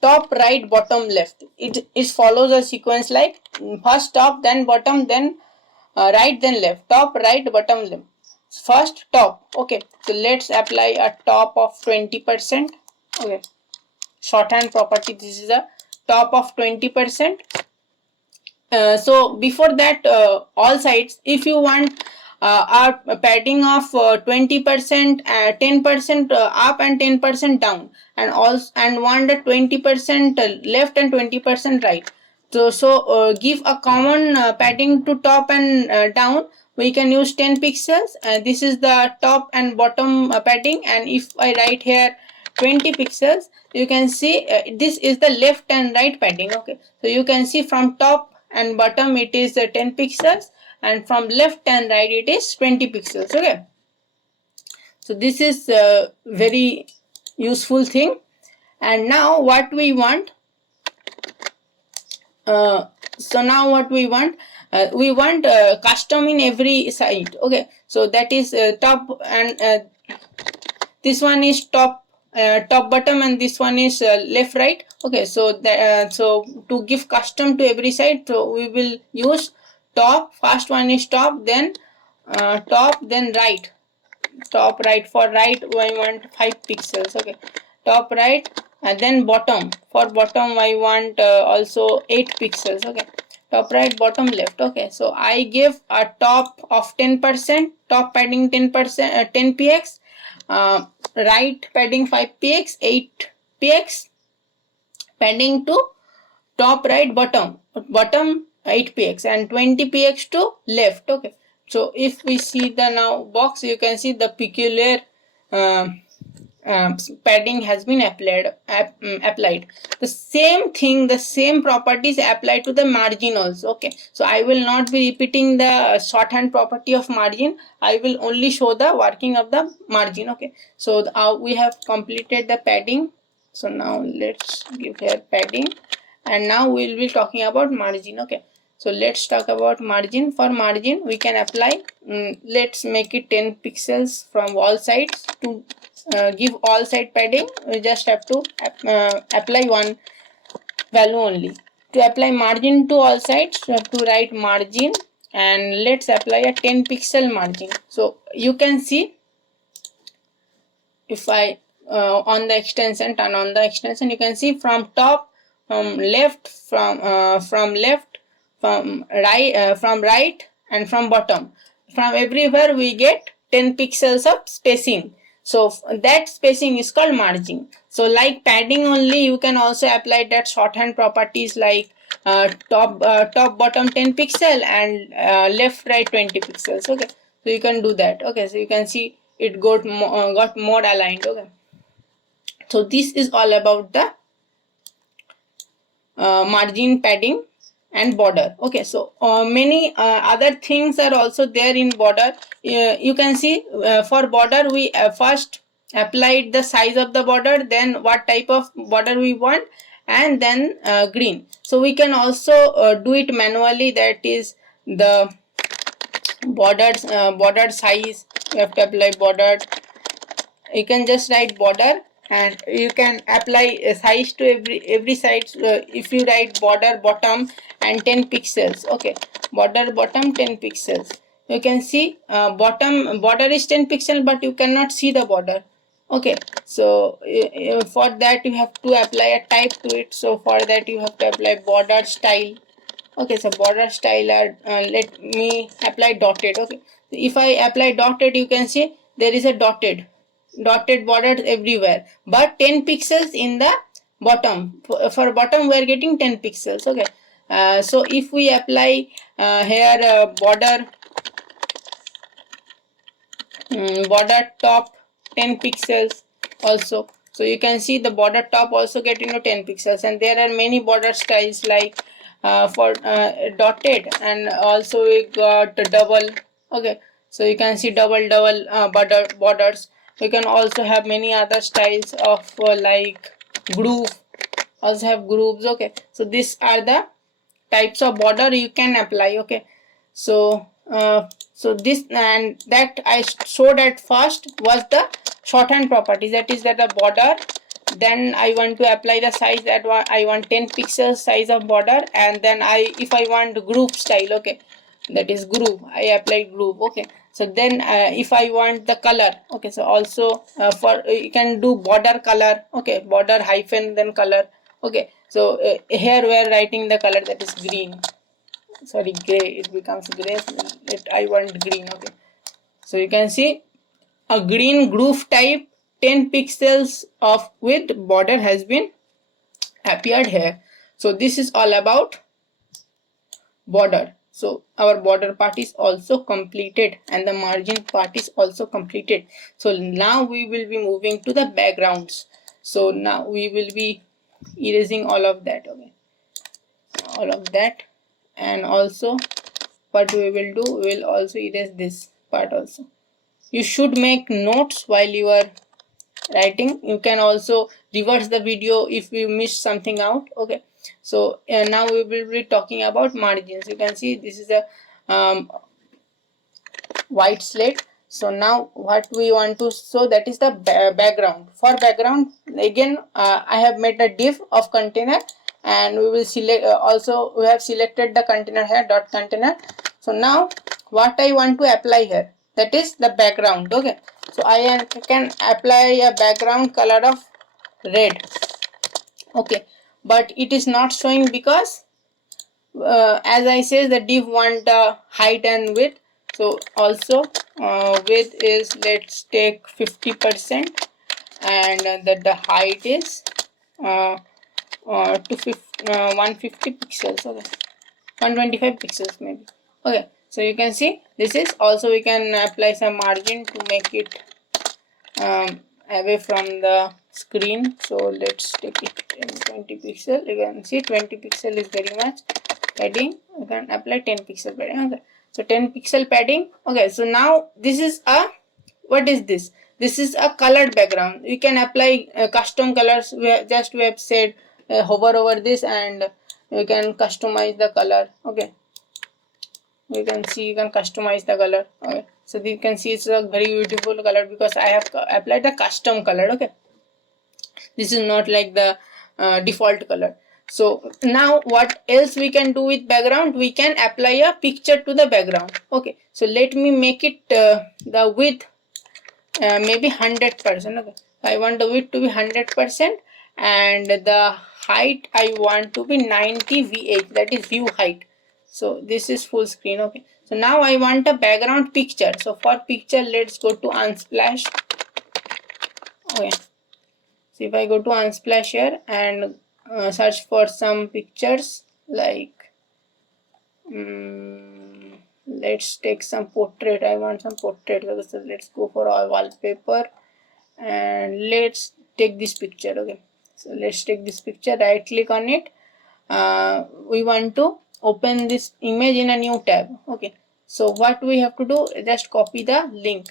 top, right, bottom, left. It follows a sequence like first top, then bottom, then right, then left. Top, right, bottom, left. First top. Okay, so let's apply a top of 20%. Okay, shorthand property, this is a top of 20%. So before that, all sides, if you want a padding of 20%, 10% up and 10% down, and also and want a 20% left and 20% right. So give a common padding to top and down. We can use 10 pixels. This is the top and bottom padding, and if I write here 20 pixels, you can see this is the left and right padding. Okay, so you can see from top and bottom it is 10 pixels, and from left and right it is 20 pixels. Okay, so this is a very useful thing. And now what we want, so now what we want, custom in every side. Okay, so that is top, and this one is top, top, bottom, and this one is left, right. Okay, so that so to give custom to every side, so we will use top. First one is top, then top, then right, top, right. For right I want 5 pixels. Okay, top, right, and then bottom. For bottom I want also 8 pixels. Okay, top, right, bottom, left. Okay, so I give a top of 10%, top padding 10%, 10 px, right padding 5 px, 8 px, padding to top, right, bottom, bottom 8 px, and 20 px to left. Okay, so if we see the now box, you can see the peculiar padding has been applied. The same thing, the same properties apply to the margin also. Okay, so I will not be repeating the shorthand property of margin. I will only show the working of the margin. Okay, so we have completed the padding. So now let's give here padding, and now we will be talking about margin. Okay, so let's talk about margin. For margin we can apply, let's make it 10 pixels from all sides. To give all side padding, we just have to apply one value only. To apply margin to all sides, you have to write margin, and let's apply a 10 pixel margin. So you can see, if I on the extension, turn on the extension, you can see from top, from left, from left, from right and from bottom. From everywhere we get 10 pixels of spacing. So that spacing is called margin. So like padding only, you can also apply that shorthand properties like top bottom 10 pixel and left right 20 pixels. Okay, so you can do that. Okay, so you can see it got more aligned. Okay, so this is all about the margin, padding and border. Okay, so many other things are also there in border. You can see for border we first applied the size of the border, then what type of border we want, and then green. So we can also do it manually, that is the border size. You have to apply border. You can just write border and you can apply a size to every side. If you write border bottom and 10 pixels, okay, border bottom 10 pixels, you can see bottom border is 10 pixel, but you cannot see the border. Okay, so for that you have to apply a type to it. So for that you have to apply border style. Okay, so border style are let me apply dotted. Okay, if I apply dotted, you can see there is a dotted borders everywhere, but 10 pixels in the bottom. For bottom we are getting 10 pixels. Okay, so if we apply here border top 10 pixels also, so you can see the border top also get 10 pixels. And there are many border styles like for dotted, and also we got double. Okay, so you can see double borders. You can also have many other styles of like groove, also have grooves. Okay, so these are the types of border you can apply. Okay, so so this and that I showed at first was the shorthand properties, that is that the border, then I want to apply the size, that I want 10 pixels size of border, and then if I want groove style, okay, that is groove, I apply groove. Okay, so then if I want the color, okay, so also for you can do border color. Okay, border hyphen then color. Okay, so here we are writing the color, that is green, sorry gray, it becomes gray. I want green. Okay, so you can see a green groove type 10 pixels of with border has been appeared here. So this is all about border. So our border part is also completed and the margin part is also completed. So now we will be moving to the backgrounds. So now we will be erasing all of that. Okay, all of that, and also what we will do, we will also erase this part also. You should make notes while you are writing. You can also reverse the video if you miss something out. Okay, so now we will be talking about margins. You can see this is a white slate. So now what we want to show, that is the background. For background again I have made a div of container, and we will select also we have selected the container here, dot container. So now what I want to apply here, that is the background. Okay, so I can apply a background color of red. Okay, but it is not showing because as I say, the div want height and width. So also width is, let's take 50%, and the height is 150 pixels. Okay, 125 pixels maybe. Okay, so you can see this is also, we can apply some margin to make it away from the screen. So let's take it in 20 pixel. You can see 20 pixel is very much padding. You can apply 10 pixel padding. Okay, so 10 pixel padding. Okay, so now this is a, what is this? This is a colored background. You can apply custom colors. We have said hover over this and you can customize the color. Okay, you can see you can customize the color. Okay, so you can see it's a very beautiful color because I have applied a custom color. Okay, this is not like the default color. So now what else we can do with background? We can apply a picture to the background. Okay, so let me make it the width maybe 100%. Okay, I want the width to be 100% and the height I want to be 90 VH, that is view height. So this is full screen. Okay, so now I want a background picture. So for picture, let's go to Unsplash. Okay, so if I go to Unsplash here and search for some pictures, like let's take some portrait. I want some portrait. So let's go for our wallpaper and let's take this picture. Okay, so let's take this picture, right click on it. We want to open this image in a new tab. Okay, so what we have to do, just copy the link.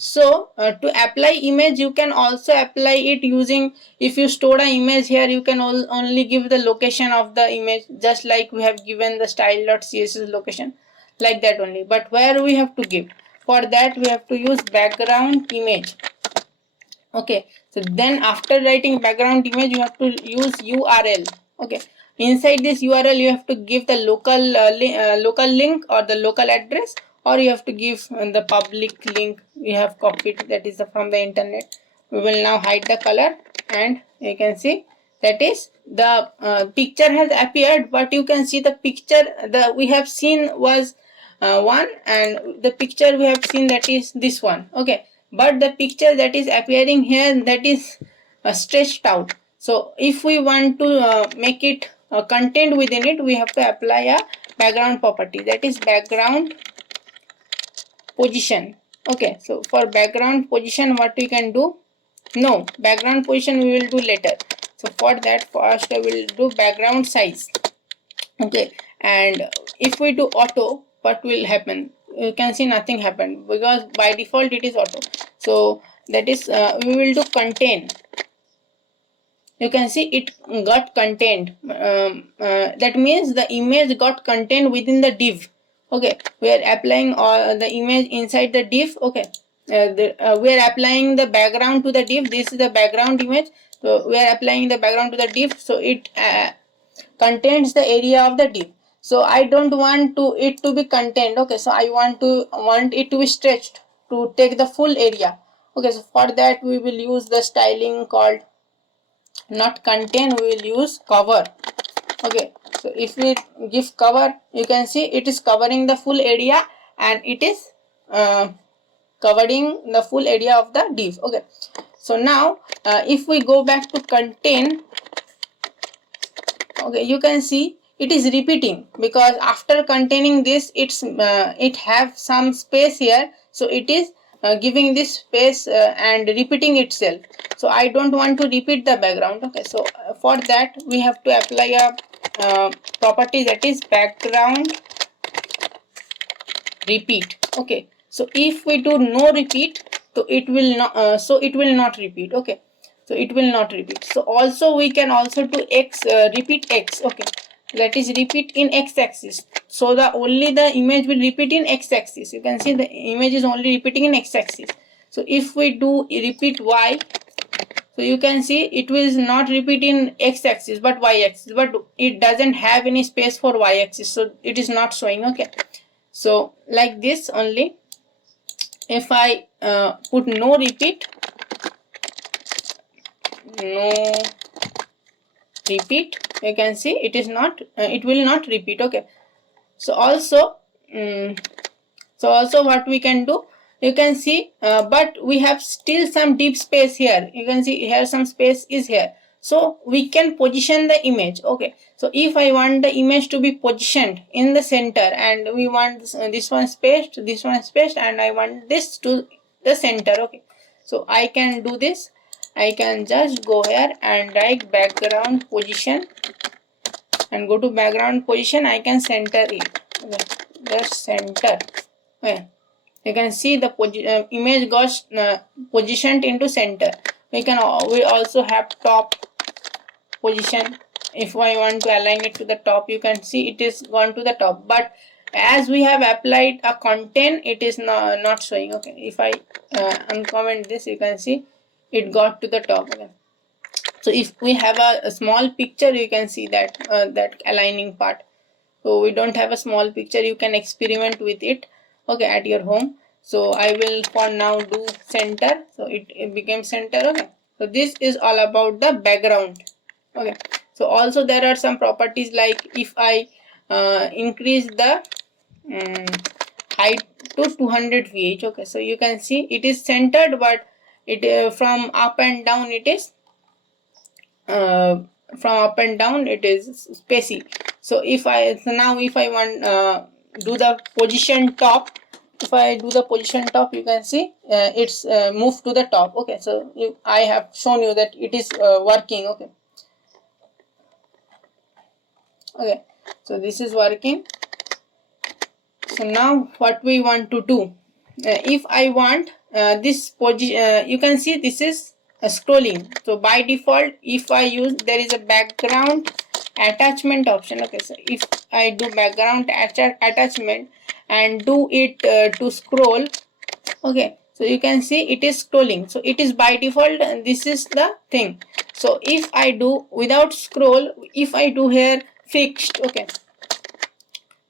To apply image, you can also apply it using, if you store an image here, you can only give the location of the image, just like we have given the style.css location, like that only. But where we have to give, for that we have to use background image. Okay, so then after writing background image, you have to use URL. Okay, inside this URL you have to give the local link or the local address, or you have to give the public link we have copied, that is from the internet. We will now hide the color, and you can see that is the picture has appeared, but you can see the picture the we have seen was one, and the picture we have seen, that is this one. Okay, but the picture that is appearing here, that is stretched out. So if we want to make it content within it, we have to apply a background property, that is background position. Okay, so for background position, what we can do, no, background position we will do later. So for that, first I will do background size. Okay, and if we do auto, what will happen? You can see nothing happened, because by default it is auto. So that is we will do contain. You can see it got contained. That means the image got contained within the div. Okay, we are applying the image inside the div. Okay, we are applying the background to the div. This is the background image. So we are applying the background to the div. So it contains the area of the div. So I don't want it to be contained. Okay, so I want it to be stretched to take the full area. Okay, so for that we will use the styling called not contain, we will use cover. Okay, so if we give cover, you can see it is covering the full area, and it is covering the full area of the div. Okay, so now if we go back to contain, okay, you can see it is repeating, because after containing this, it have some space here, so it is giving this space and repeating itself. So I don't want to repeat the background. Okay, so for that we have to apply a property, that is background repeat. Okay, so if we do no repeat, so it will not repeat. Okay, so it will not repeat. So also we can also do repeat x. Okay, that is repeat in x-axis. So only the image will repeat in x-axis. You can see the image is only repeating in x-axis. So if we do repeat y, so you can see it will not repeat in x-axis but y-axis, but it doesn't have any space for y-axis, so it is not showing. Okay, so like this only. If I put no repeat, you can see it is not it will not repeat. Okay, so also what we can do, you can see but we have still some deep space here. You can see here some space is here, so we can position the image. Okay, so if I want the image to be positioned in the center, and we want this one spaced, this one spaced, and I want this to the center. Okay, so I can do this. I can just go here and write background position, and go to background position. I can center it. Okay, just center. Okay, you can see the image got positioned into center. We also have top position. If I want to align it to the top, you can see it is gone to the top, but as we have applied a content, it is not showing. Okay, if I uncomment this, you can see it got to the top. Okay, so if we have a small picture, you can see that that aligning part. So we don't have a small picture, you can experiment with it. Okay, at your home. So I will for now do center, so it became center. Okay, so this is all about the background. Okay, So also there are some properties, like if I increase the height to 200 VH, okay, so you can see it is centered, but it from up and down it is spacey. So now if I want do the position top, if I do the position top, you can see it's moved to the top. Okay, so I have shown you that it is working. Okay, so this is working. So now what we want to do, if I want this position, you can see this is scrolling. So by default, if I use, there is a background attachment option. Okay, so if I do background attachment and do it to scroll, okay, so you can see it is scrolling. So it is by default, and this is the thing. So if I do without scroll, if I do here fixed, okay,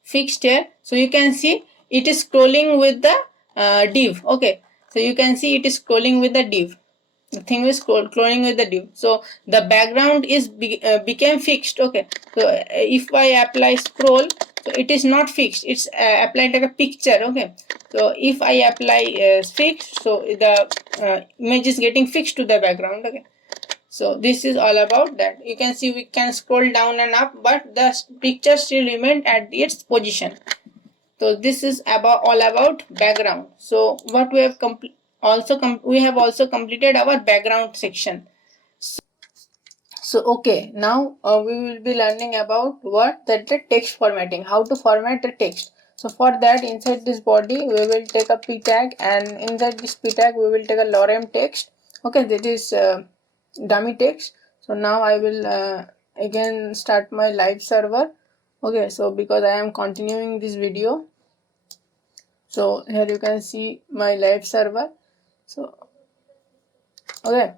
fixed here, so you can see it is scrolling with the div. Okay, so you can see it is scrolling with the div. The thing is scrolling with the div. So the background is became fixed. Okay, so if I apply scroll, so it is not fixed, it's applied like a picture. Okay, so if I apply fixed, so the image is getting fixed to the background. Okay, so this is all about that. You can see we can scroll down and up, but the picture still remained at its position. So this is all about background. So what we have we have also completed our background section. So okay, now we will be learning about the text formatting, how to format the text. So for that, inside this body we will take a p tag, and inside this p tag we will take a lorem text. Okay, that is dummy text. So now I will again start my live server. Okay, so because I am continuing this video, so here you can see my live server. So okay,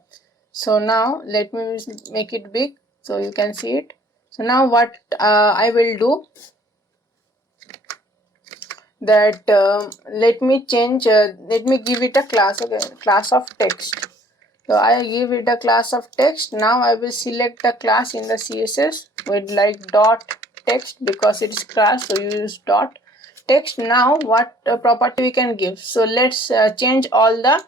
so now let me make it big so you can see it. So now what I will do, that let me change, let me give it a class. Okay, class of text. So I give it a class of text. Now I will select the class in the CSS with like dot text, because it is class, so you use dot text. Now what property we can give? So let's change all the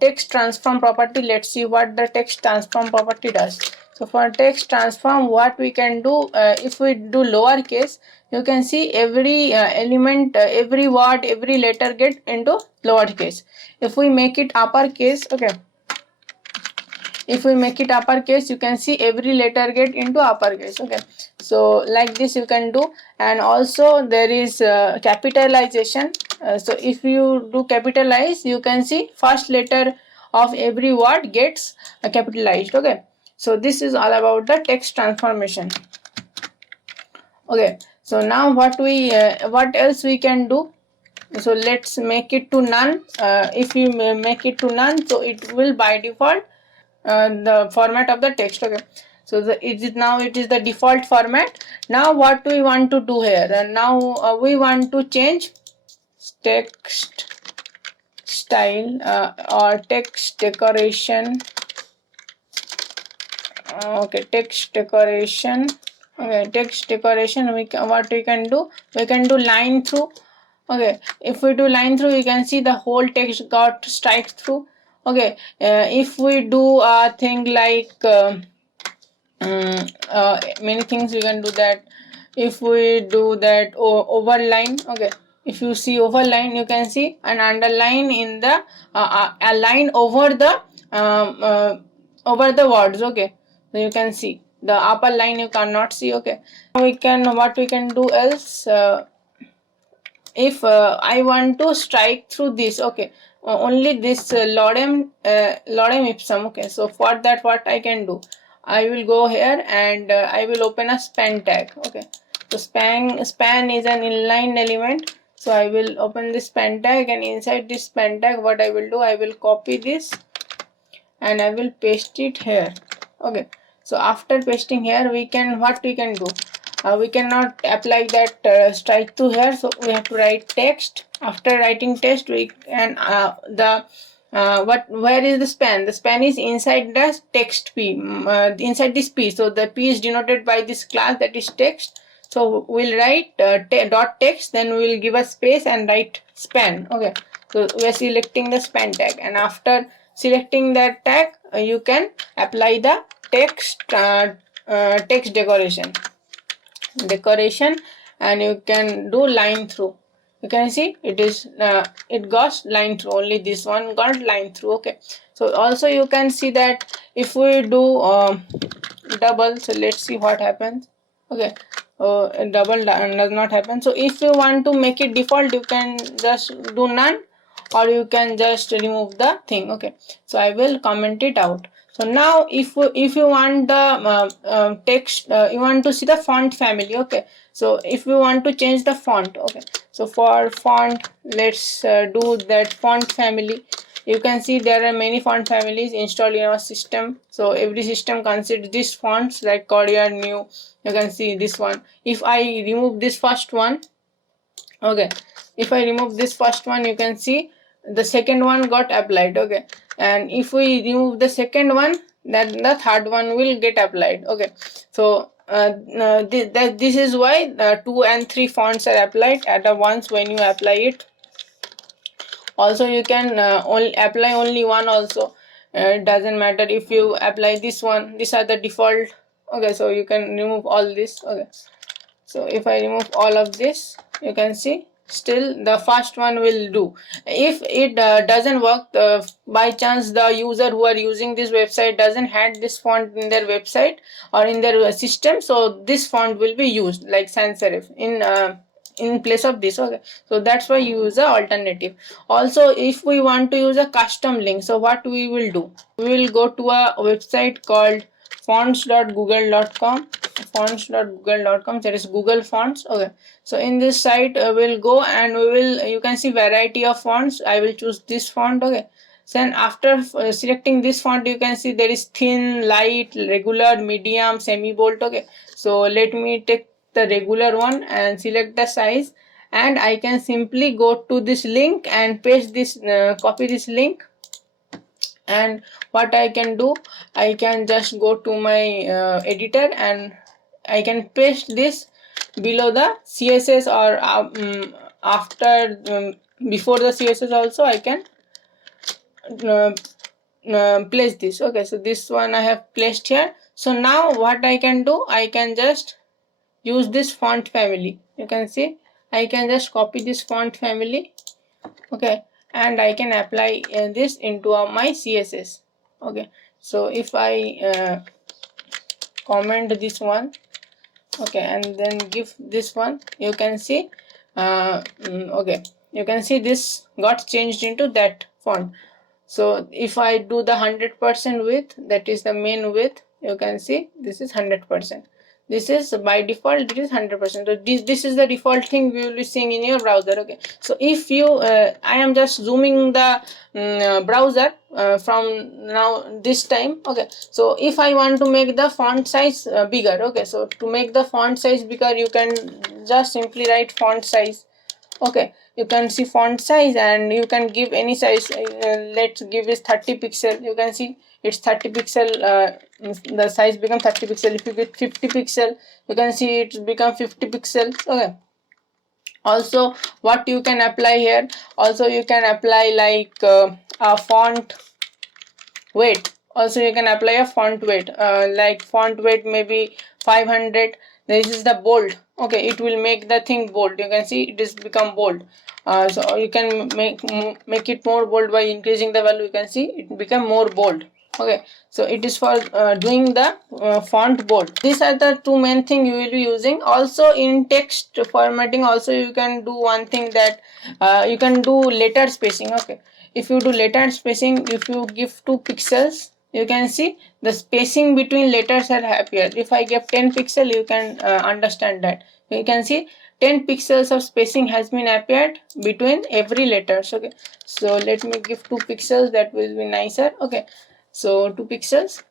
text transform property. Let's see what the text transform property does. So for text transform, what we can do, if we do lowercase, you can see every element, every word, every letter get into lowercase. If we make it uppercase, okay, if we make it uppercase, you can see every letter get into uppercase. Okay, so like this you can do. And also there is capitalization. So if you do capitalize, you can see first letter of every word gets capitalized. Okay, so this is all about the text transformation. Okay, so now what else we can do? So let's make it to none. If you make it to none, so it will by default the format of the text. Okay, so it is the default format. Now what we want to do here, and now we want to change text style or text decoration. Okay, text decoration. Okay, text decoration, what we can do, we can do line through. Okay, if we do line through, you can see the whole text got strike through. Okay, if we do a thing like many things we can do that. If we do that overline, okay, if you see overline, you can see an underline in the a line over the words. Okay, so you can see the upper line you cannot see. Okay, what we can do else, if I want to strike through this, okay, only this lorem ipsum. Okay, so for that, what I can do, I will go here and I will open a span tag. Okay, so span is an inline element. So I will open this span tag, and inside this span tag, what I will do, I will copy this and I will paste it here. Okay, so after pasting here, what we can do, we cannot apply that strike through here, so we have to write text. After writing text, we can the where is the span? The span is inside the text p, inside this p. So the p is denoted by this class, that is text. So we'll write dot text, then we will give a space and write span. Okay, so we are selecting the span tag, and after selecting that tag, you can apply the text text decoration, and you can do line through. You can see it is it got line through, only this one got line through. Okay, so also you can see that if we do double, so let's see what happens. Okay, double does not happen. So if you want to make it default, you can just do none, or you can just remove the thing. Okay, so I will comment it out. So now if you want the text, you want to see the font family. Okay, so if you want to change the font, okay, so for font, let's do that font family. You can see there are many font families installed in our system. So every system considers these fonts like Courier New. You can see this one. If I remove this first one, okay, if I remove this first one, you can see the second one got applied. Okay, and if we remove the second one, then the third one will get applied. Okay, so this is why 2 and 3 fonts are applied at once when you apply it. Also you can only apply only one also. It doesn't matter if you apply this one, these are the default. Okay, so you can remove all this. Okay, so if I remove all of this, you can see still the first one will do. If it doesn't work, by chance the user who are using this website doesn't had this font in their website or in their system, so this font will be used like sans serif in place of this. Okay, so that's why you use a alternative. Also, if we want to use a custom link, so what we will do, we will go to a website called fonts.google.com. fonts.google.com, that is Google Fonts. Okay, so in this site we'll go and we will, you can see variety of fonts. I will choose this font. Okay, then after selecting this font, you can see there is thin, light, regular, medium, semi bold. Okay, so let me take the regular one and select the size, and I can simply go to this link and paste this, copy this link. And what I can do, I can just go to my editor and I can paste this below the CSS, or after before the CSS also I can uh, place this. Okay, so this one I have placed here. So now what I can do, I can just use this font family. You can see I can just copy this font family. Okay, and I can apply this into my CSS. Okay, so if I comment this one, okay, and then give this one, you can see okay, you can see this got changed into that font. So if I do the 100% width, that is the main width, you can see this is 100%. This is by default, it is 100%. So this is the default thing we will be seeing in your browser. Okay, so if you I am just zooming the browser from now this time. Okay, so if I want to make the font size bigger, okay, so to make the font size bigger, you can just simply write font size. Okay, you can see font size and you can give any size. Let's give it 30 pixel. You can see it's 30 pixel. The size become 30 pixel. If you get 50 pixel, you can see it's become 50 pixel. Okay, also what you can apply here, also you can apply like a font weight. Also you can apply a font weight, like font weight maybe 500. This is the bold. Okay, it will make the thing bold. You can see it is become bold. So you can make it more bold by increasing the value. You can see it become more bold. Okay, so it is for doing the font bold. These are the two main things you will be using. Also in text formatting, also you can do one thing, that you can do letter spacing. Okay, if you do letter spacing, if you give 2 pixels, you can see the spacing between letters are happier. If I give 10 pixel, you can understand that. You can see 10 pixels of spacing has been appeared between every letters. Okay, so let me give 2 pixels, that will be nicer. Okay, so 2 pixels.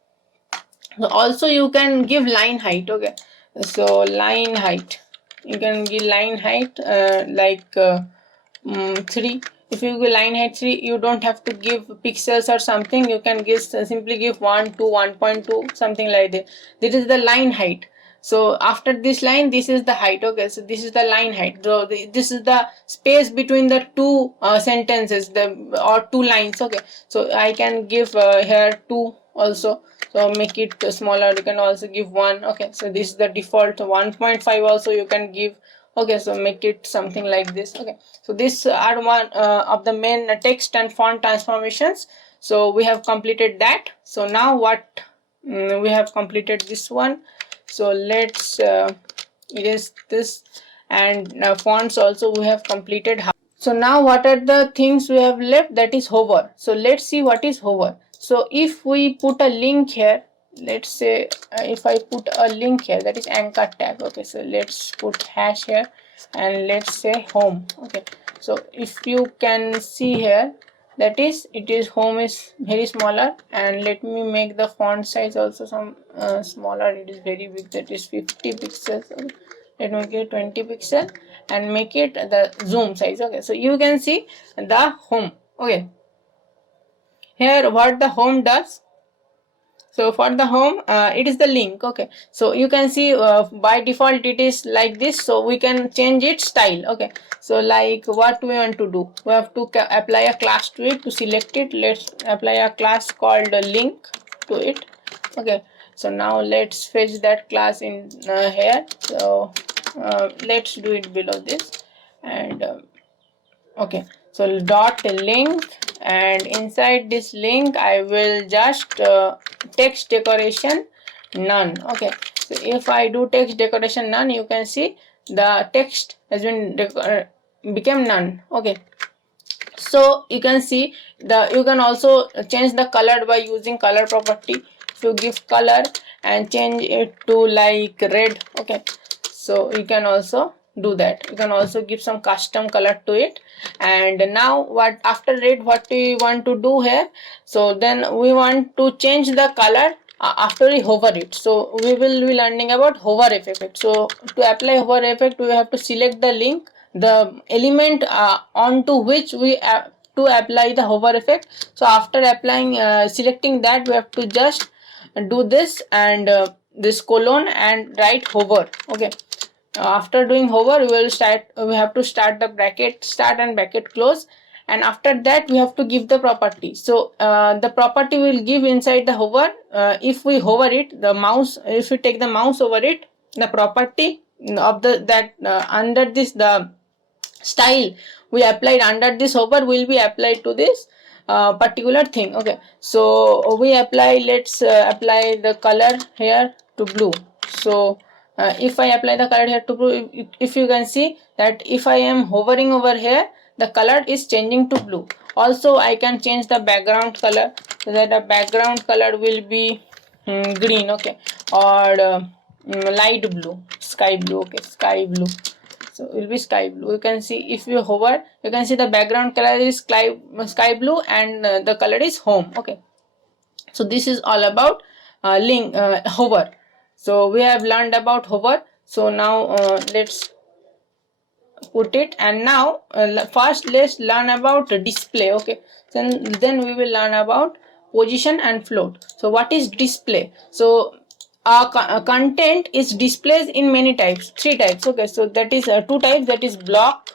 Also you can give line height. Okay, so line height, you can give line height like 3. if you give line height 3, you don't have to give pixels or something. You can give simply give 1 to 1.2 something like that. This is the line height. So after this line, this is the height. Okay, so this is the line height. So this is the space between the two sentences, or two lines. Okay, so I can give here 2 also. So make it smaller. You can also give 1. Okay, so this is the default. 1.5 also you can give. Okay, so make it something like this. Okay, so these are one of the main text and font transformations. So we have completed that. So now what, we have completed this one. So let's erase this, and fonts also we have completed. So now what are the things we have left? That is hover. So let's see what is hover. So if we put a link here, let's say if I put a link here, that is anchor tag. Okay, so let's put hash here and let's say home. Okay, so if you can see here, that is, it is home is very smaller, and let me make the font size also some smaller. It is very big, that is 50 pixels. Okay, let me get 20 pixel and make it the zoom size. Okay, so you can see the home. Okay, here what the home does. So for the home, it is the link. Okay, so you can see by default it is like this, so we can change its style. Okay, so like what we want to do, we have to apply a class to it. To select it, let's apply a class called link to it. Okay, so now let's fetch that class in here. So let's do it below this, and okay, so dot link, and inside this link I will just text decoration none. Okay, so if I do text decoration none, you can see the text has been become none. Okay, so you can see you can also change the color by using color property. If you give color and change it to like red, okay, so you can also do that. You can also give some custom color to it. And now what, after red, what we want to do here, so then we want to change the color after we hover it. So we will be learning about hover effect. So to apply hover effect, we have to select the link, the element onto which we to apply the hover effect. So after applying selecting that, we have to just do this and this colon and write hover. Okay, after doing hover, we have to start the bracket start and bracket close, and after that we have to give the property. So the property will give inside the hover. If we hover it, the mouse, if we take the mouse over it, the property of that under this, the style we applied under this hover will be applied to this particular thing. Okay, so we apply, let's apply the color here to blue. So if I apply the color here to blue, if you can see that if I am hovering over here, the color is changing to blue. Also I can change the background color, so that the background color will be green. Okay, or light blue, sky blue. Okay, sky blue, so it will be sky blue. You can see if you hover, you can see the background color is sky blue, and the color is home. Okay, so this is all about hover. So we have learned about hover. So now let's put it, and now first let's learn about display. Okay, then we will learn about position and float. So what is display? So content is displayed in many types, 3 types. Okay, so that is 2 types, that is block,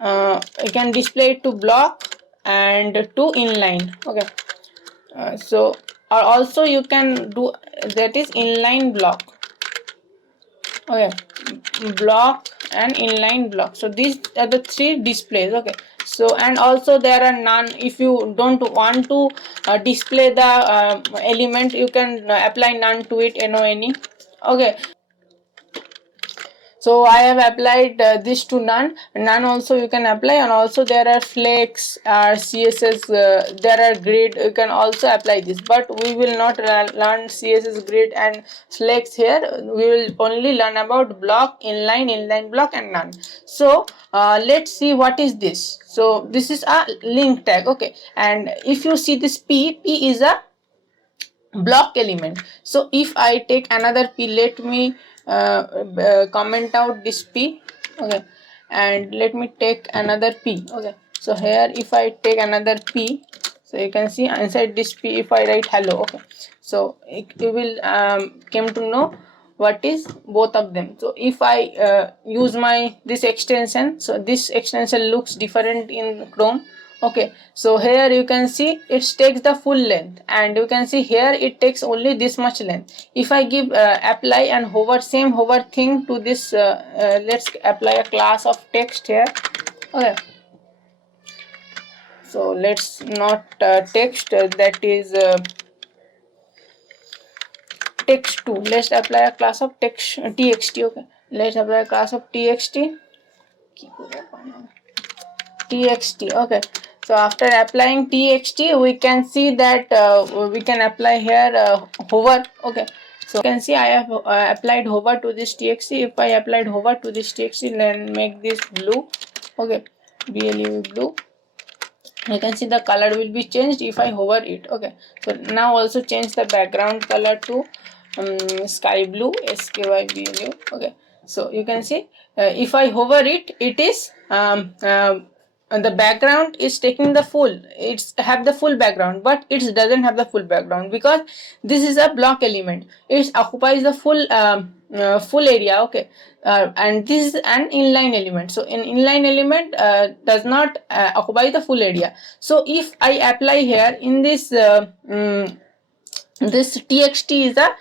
you can display it to block and to inline. Okay, so or also you can do, that is inline block. Okay, block and inline block. So these are the 3 displays. Okay, so and also there are none. If you don't want to display the element, you can apply none to it, any. Okay, so I have applied this to none. None also you can apply, and also there are flex, CSS, there are grid, you can also apply this, but we will not learn CSS, grid and flex here. We will only learn about block, inline block and none. So let's see what is this. So this is a link tag. Okay, and if you see this P is a block element. So if I take another P, let me comment out this P. Okay, and let me take another P. Okay, So here if I take another P, so you can see inside this P if I write hello, okay, so you will came to know what is both of them. So if I use my this extension, so this extension looks different in Chrome, okay, so here you can see it takes the full length, and you can see here it takes only this much length. If I give apply and hover, same hover thing to this, let's apply a class of text here, okay, so let's not text, that is text2, let's apply a class of text txt, okay, let's apply a class of txt, okay, so after applying txt we can see that we can apply here hover, okay, so you can see I have applied hover to this txt. If I applied hover to this txt, then make this blue, okay, blue blue, you can see the color will be changed if I hover it, okay, so now also change the background color to sky blue, skyblue, okay, so you can see if I hover it, it is the background is taking the full, it's have the full background, but it doesn't have the full background because this is a block element, it occupies the full area, okay, and this is an inline element, so an inline element does not occupy the full area. So if I apply here in this this txt is a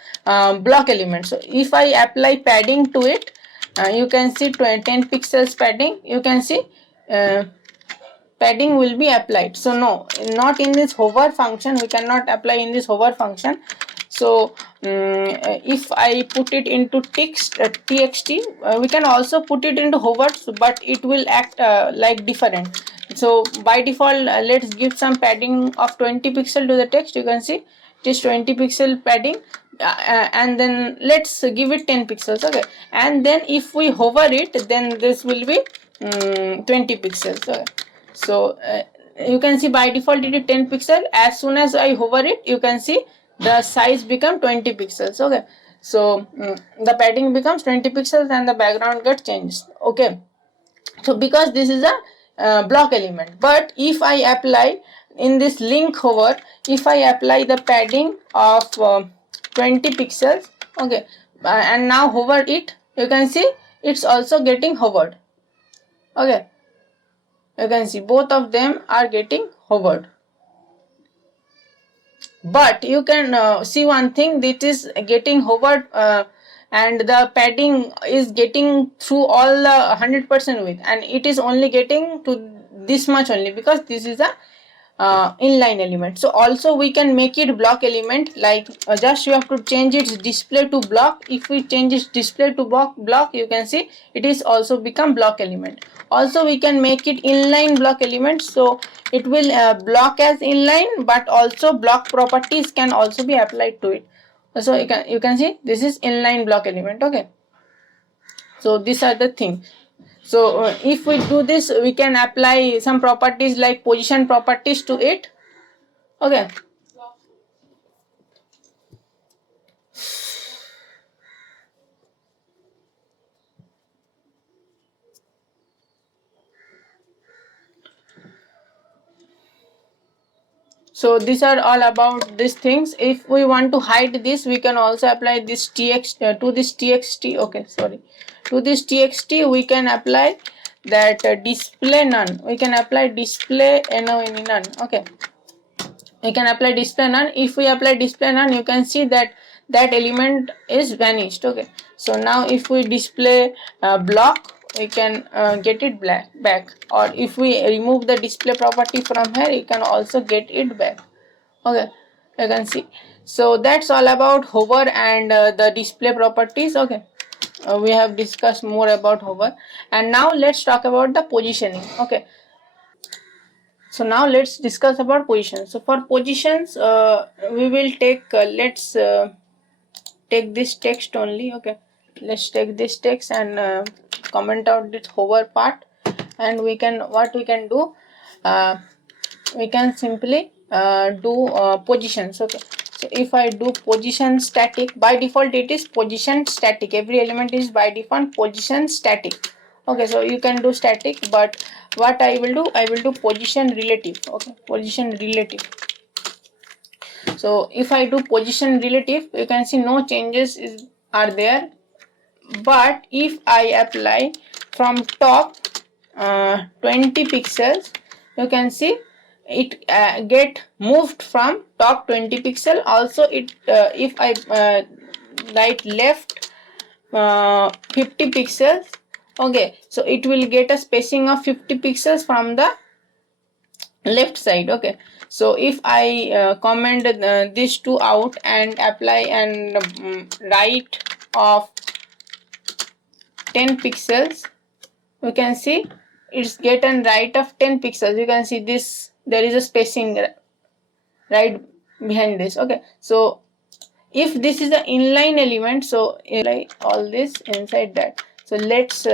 block element, so if I apply padding to it, you can see 10 pixels padding, you can see padding will be applied. So no, not in this hover function, we cannot apply in this hover function. So if I put it into text txt, we can also put it into hover, but it will act like different. So by default, let's give some padding of 20 pixel to the text, you can see it is 20 pixel padding, and then let's give it 10 pixels, okay, and then if we hover it, then this will be 20 pixels, okay. So you can see by default it is 10 pixel, as soon as I hover it, you can see the size become 20 pixels, okay, so the padding becomes 20 pixels and the background gets changed, okay, so because this is a block element. But if I apply in this link hover, if I apply the padding of 20 pixels, okay, and now hover it, you can see it's also getting hovered, okay, you can see both of them are getting hovered. But you can see one thing, that is getting hovered and the padding is getting through all the 100% width, and it is only getting to this much only because this is a inline element. So also we can make it block element, like just you have to change its display to block. If we change its display to block, you can see it is also become block element. Also we can make it inline block element, so it will block as inline, but also block properties can also be applied to it. So you can see this is inline block element, okay, so these are the things. So if we do this, we can apply some properties like position properties to it, okay. So these are all about these things. If we want to hide this, we can also apply this txt to this txt, okay, sorry, to this txt we can apply that display none, we can apply display none, okay, we can apply display none. If we apply display none, you can see that that element is vanished, okay. So now if we display block, we can get it back, or if we remove the display property from here, you can also get it back, okay, you can see. So that's all about hover and the display properties, okay. We have discussed more about hover, and now let's talk about the positioning, okay. So now let's discuss about positions. So for positions, we will take let's take this text only, okay. Let's take this text and comment out this hover part, and we can do, we can simply do positions, okay. So if I do position static, by default it is position static, every element is by default position static, Okay, so you can do static, but what I will do, I will do position relative. Okay, position relative. So if I do position relative, you can see no changes are there. But if I apply from top 20 pixels, you can see it get moved from top 20 pixel. Also it if I write left 50 pixels, okay, so it will get a spacing of 50 pixels from the left side. Okay, so if I comment these two out and apply and right of 10 pixels, you can see it's get an right of 10 pixels. You can see this, there is a spacing right behind this. Okay, so if this is the inline element, so like all this inside that. So let's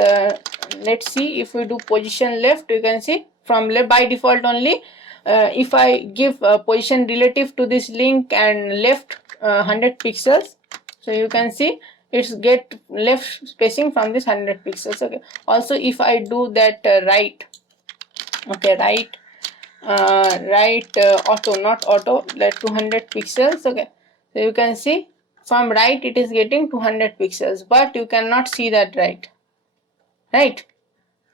see, if we do position left, you can see from left by default only. If I give position relative to this link and left 100 pixels, so you can see it's get left spacing from this 100 pixels. Okay, also if I do that right, okay, right auto, not auto, like 200 pixels. Okay, so you can see from right it is getting 200 pixels, but you cannot see that right,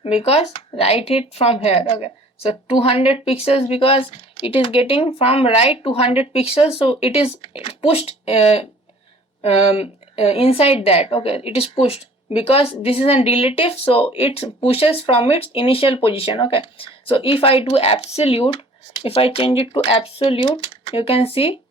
because write it from here. Okay, so 200 pixels, because it is getting from right 200 pixels, so it is pushed inside that. Okay, it is pushed because this is a relative, so it pushes from its initial position. Okay, so if I do absolute, if I change it to absolute, you can see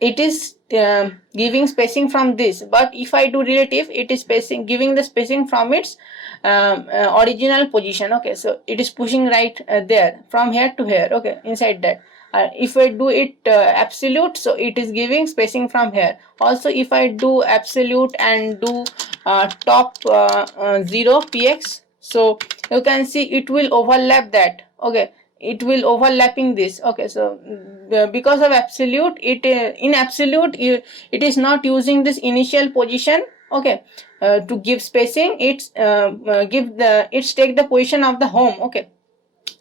it is giving spacing from this. But if I do relative, it is spacing, giving the spacing from its original position. Okay, so it is pushing right there from here to here. Okay, inside that. If I do it absolute, so it is giving spacing from here. Also if I do absolute and do top 0 px, so you can see it will overlap that. Okay, it will overlapping this. Okay, so because of absolute, it in absolute it is not using this initial position. Okay, to give spacing, it's give the, it's take the position of the home. Okay,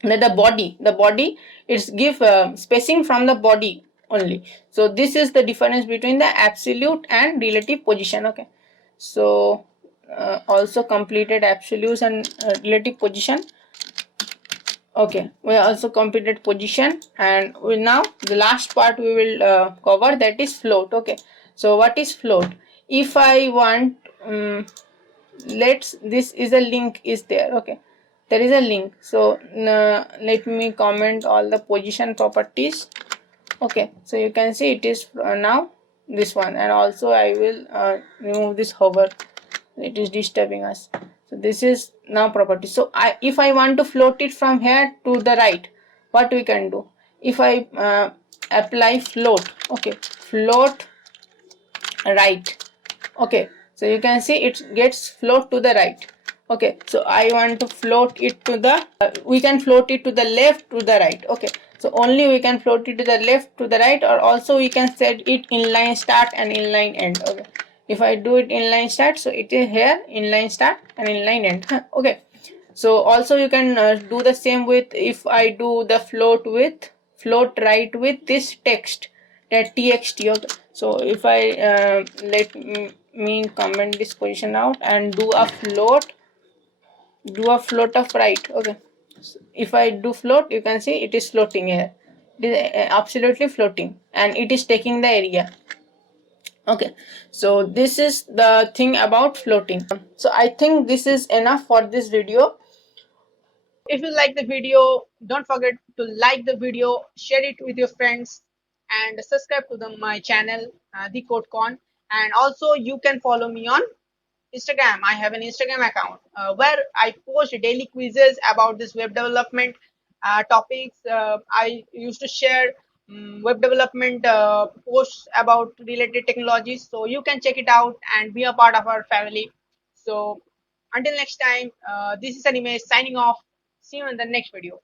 the body it's give spacing from the body only. So this is the difference between the absolute and relative position. Okay, so also completed absolute and relative position. Okay, we also completed position, and we now the last part we will cover, that is float. Okay, so what is float? If I want let's, this is a link is there. Okay, there is a link, so let me comment all the position properties. Okay, so you can see it is now this one, and also I will remove this hover, it is disturbing us. So this is now property. So if I want to float it from here to the right, what we can do? If I apply float, okay, float right. Okay, so you can see it gets float to the right. Okay, so I want to float it to the we can float it to the left, to the right. Okay, so only we can float it to the left, to the right, or also we can set it inline start and inline end. Okay, if I do it inline start, so it is here inline start and inline end. Okay, so also you can do the same with, if I do the float right with this text, that txt. Okay, so if I let me comment this position out and do a float of right. Okay, so if I do float, you can see it is floating here, it is absolutely floating, and it is taking the area. Okay, so this is the thing about floating. So I think this is enough for this video. If you like the video, don't forget to like the video, share it with your friends, and subscribe to my channel, The CodeCon. And also, you can follow me on Instagram. I have an Instagram account where I post daily quizzes about this web development topics. I used to share web development posts about related technologies. So you can check it out and be a part of our family. So until next time, this is Anime signing off. See you in the next video.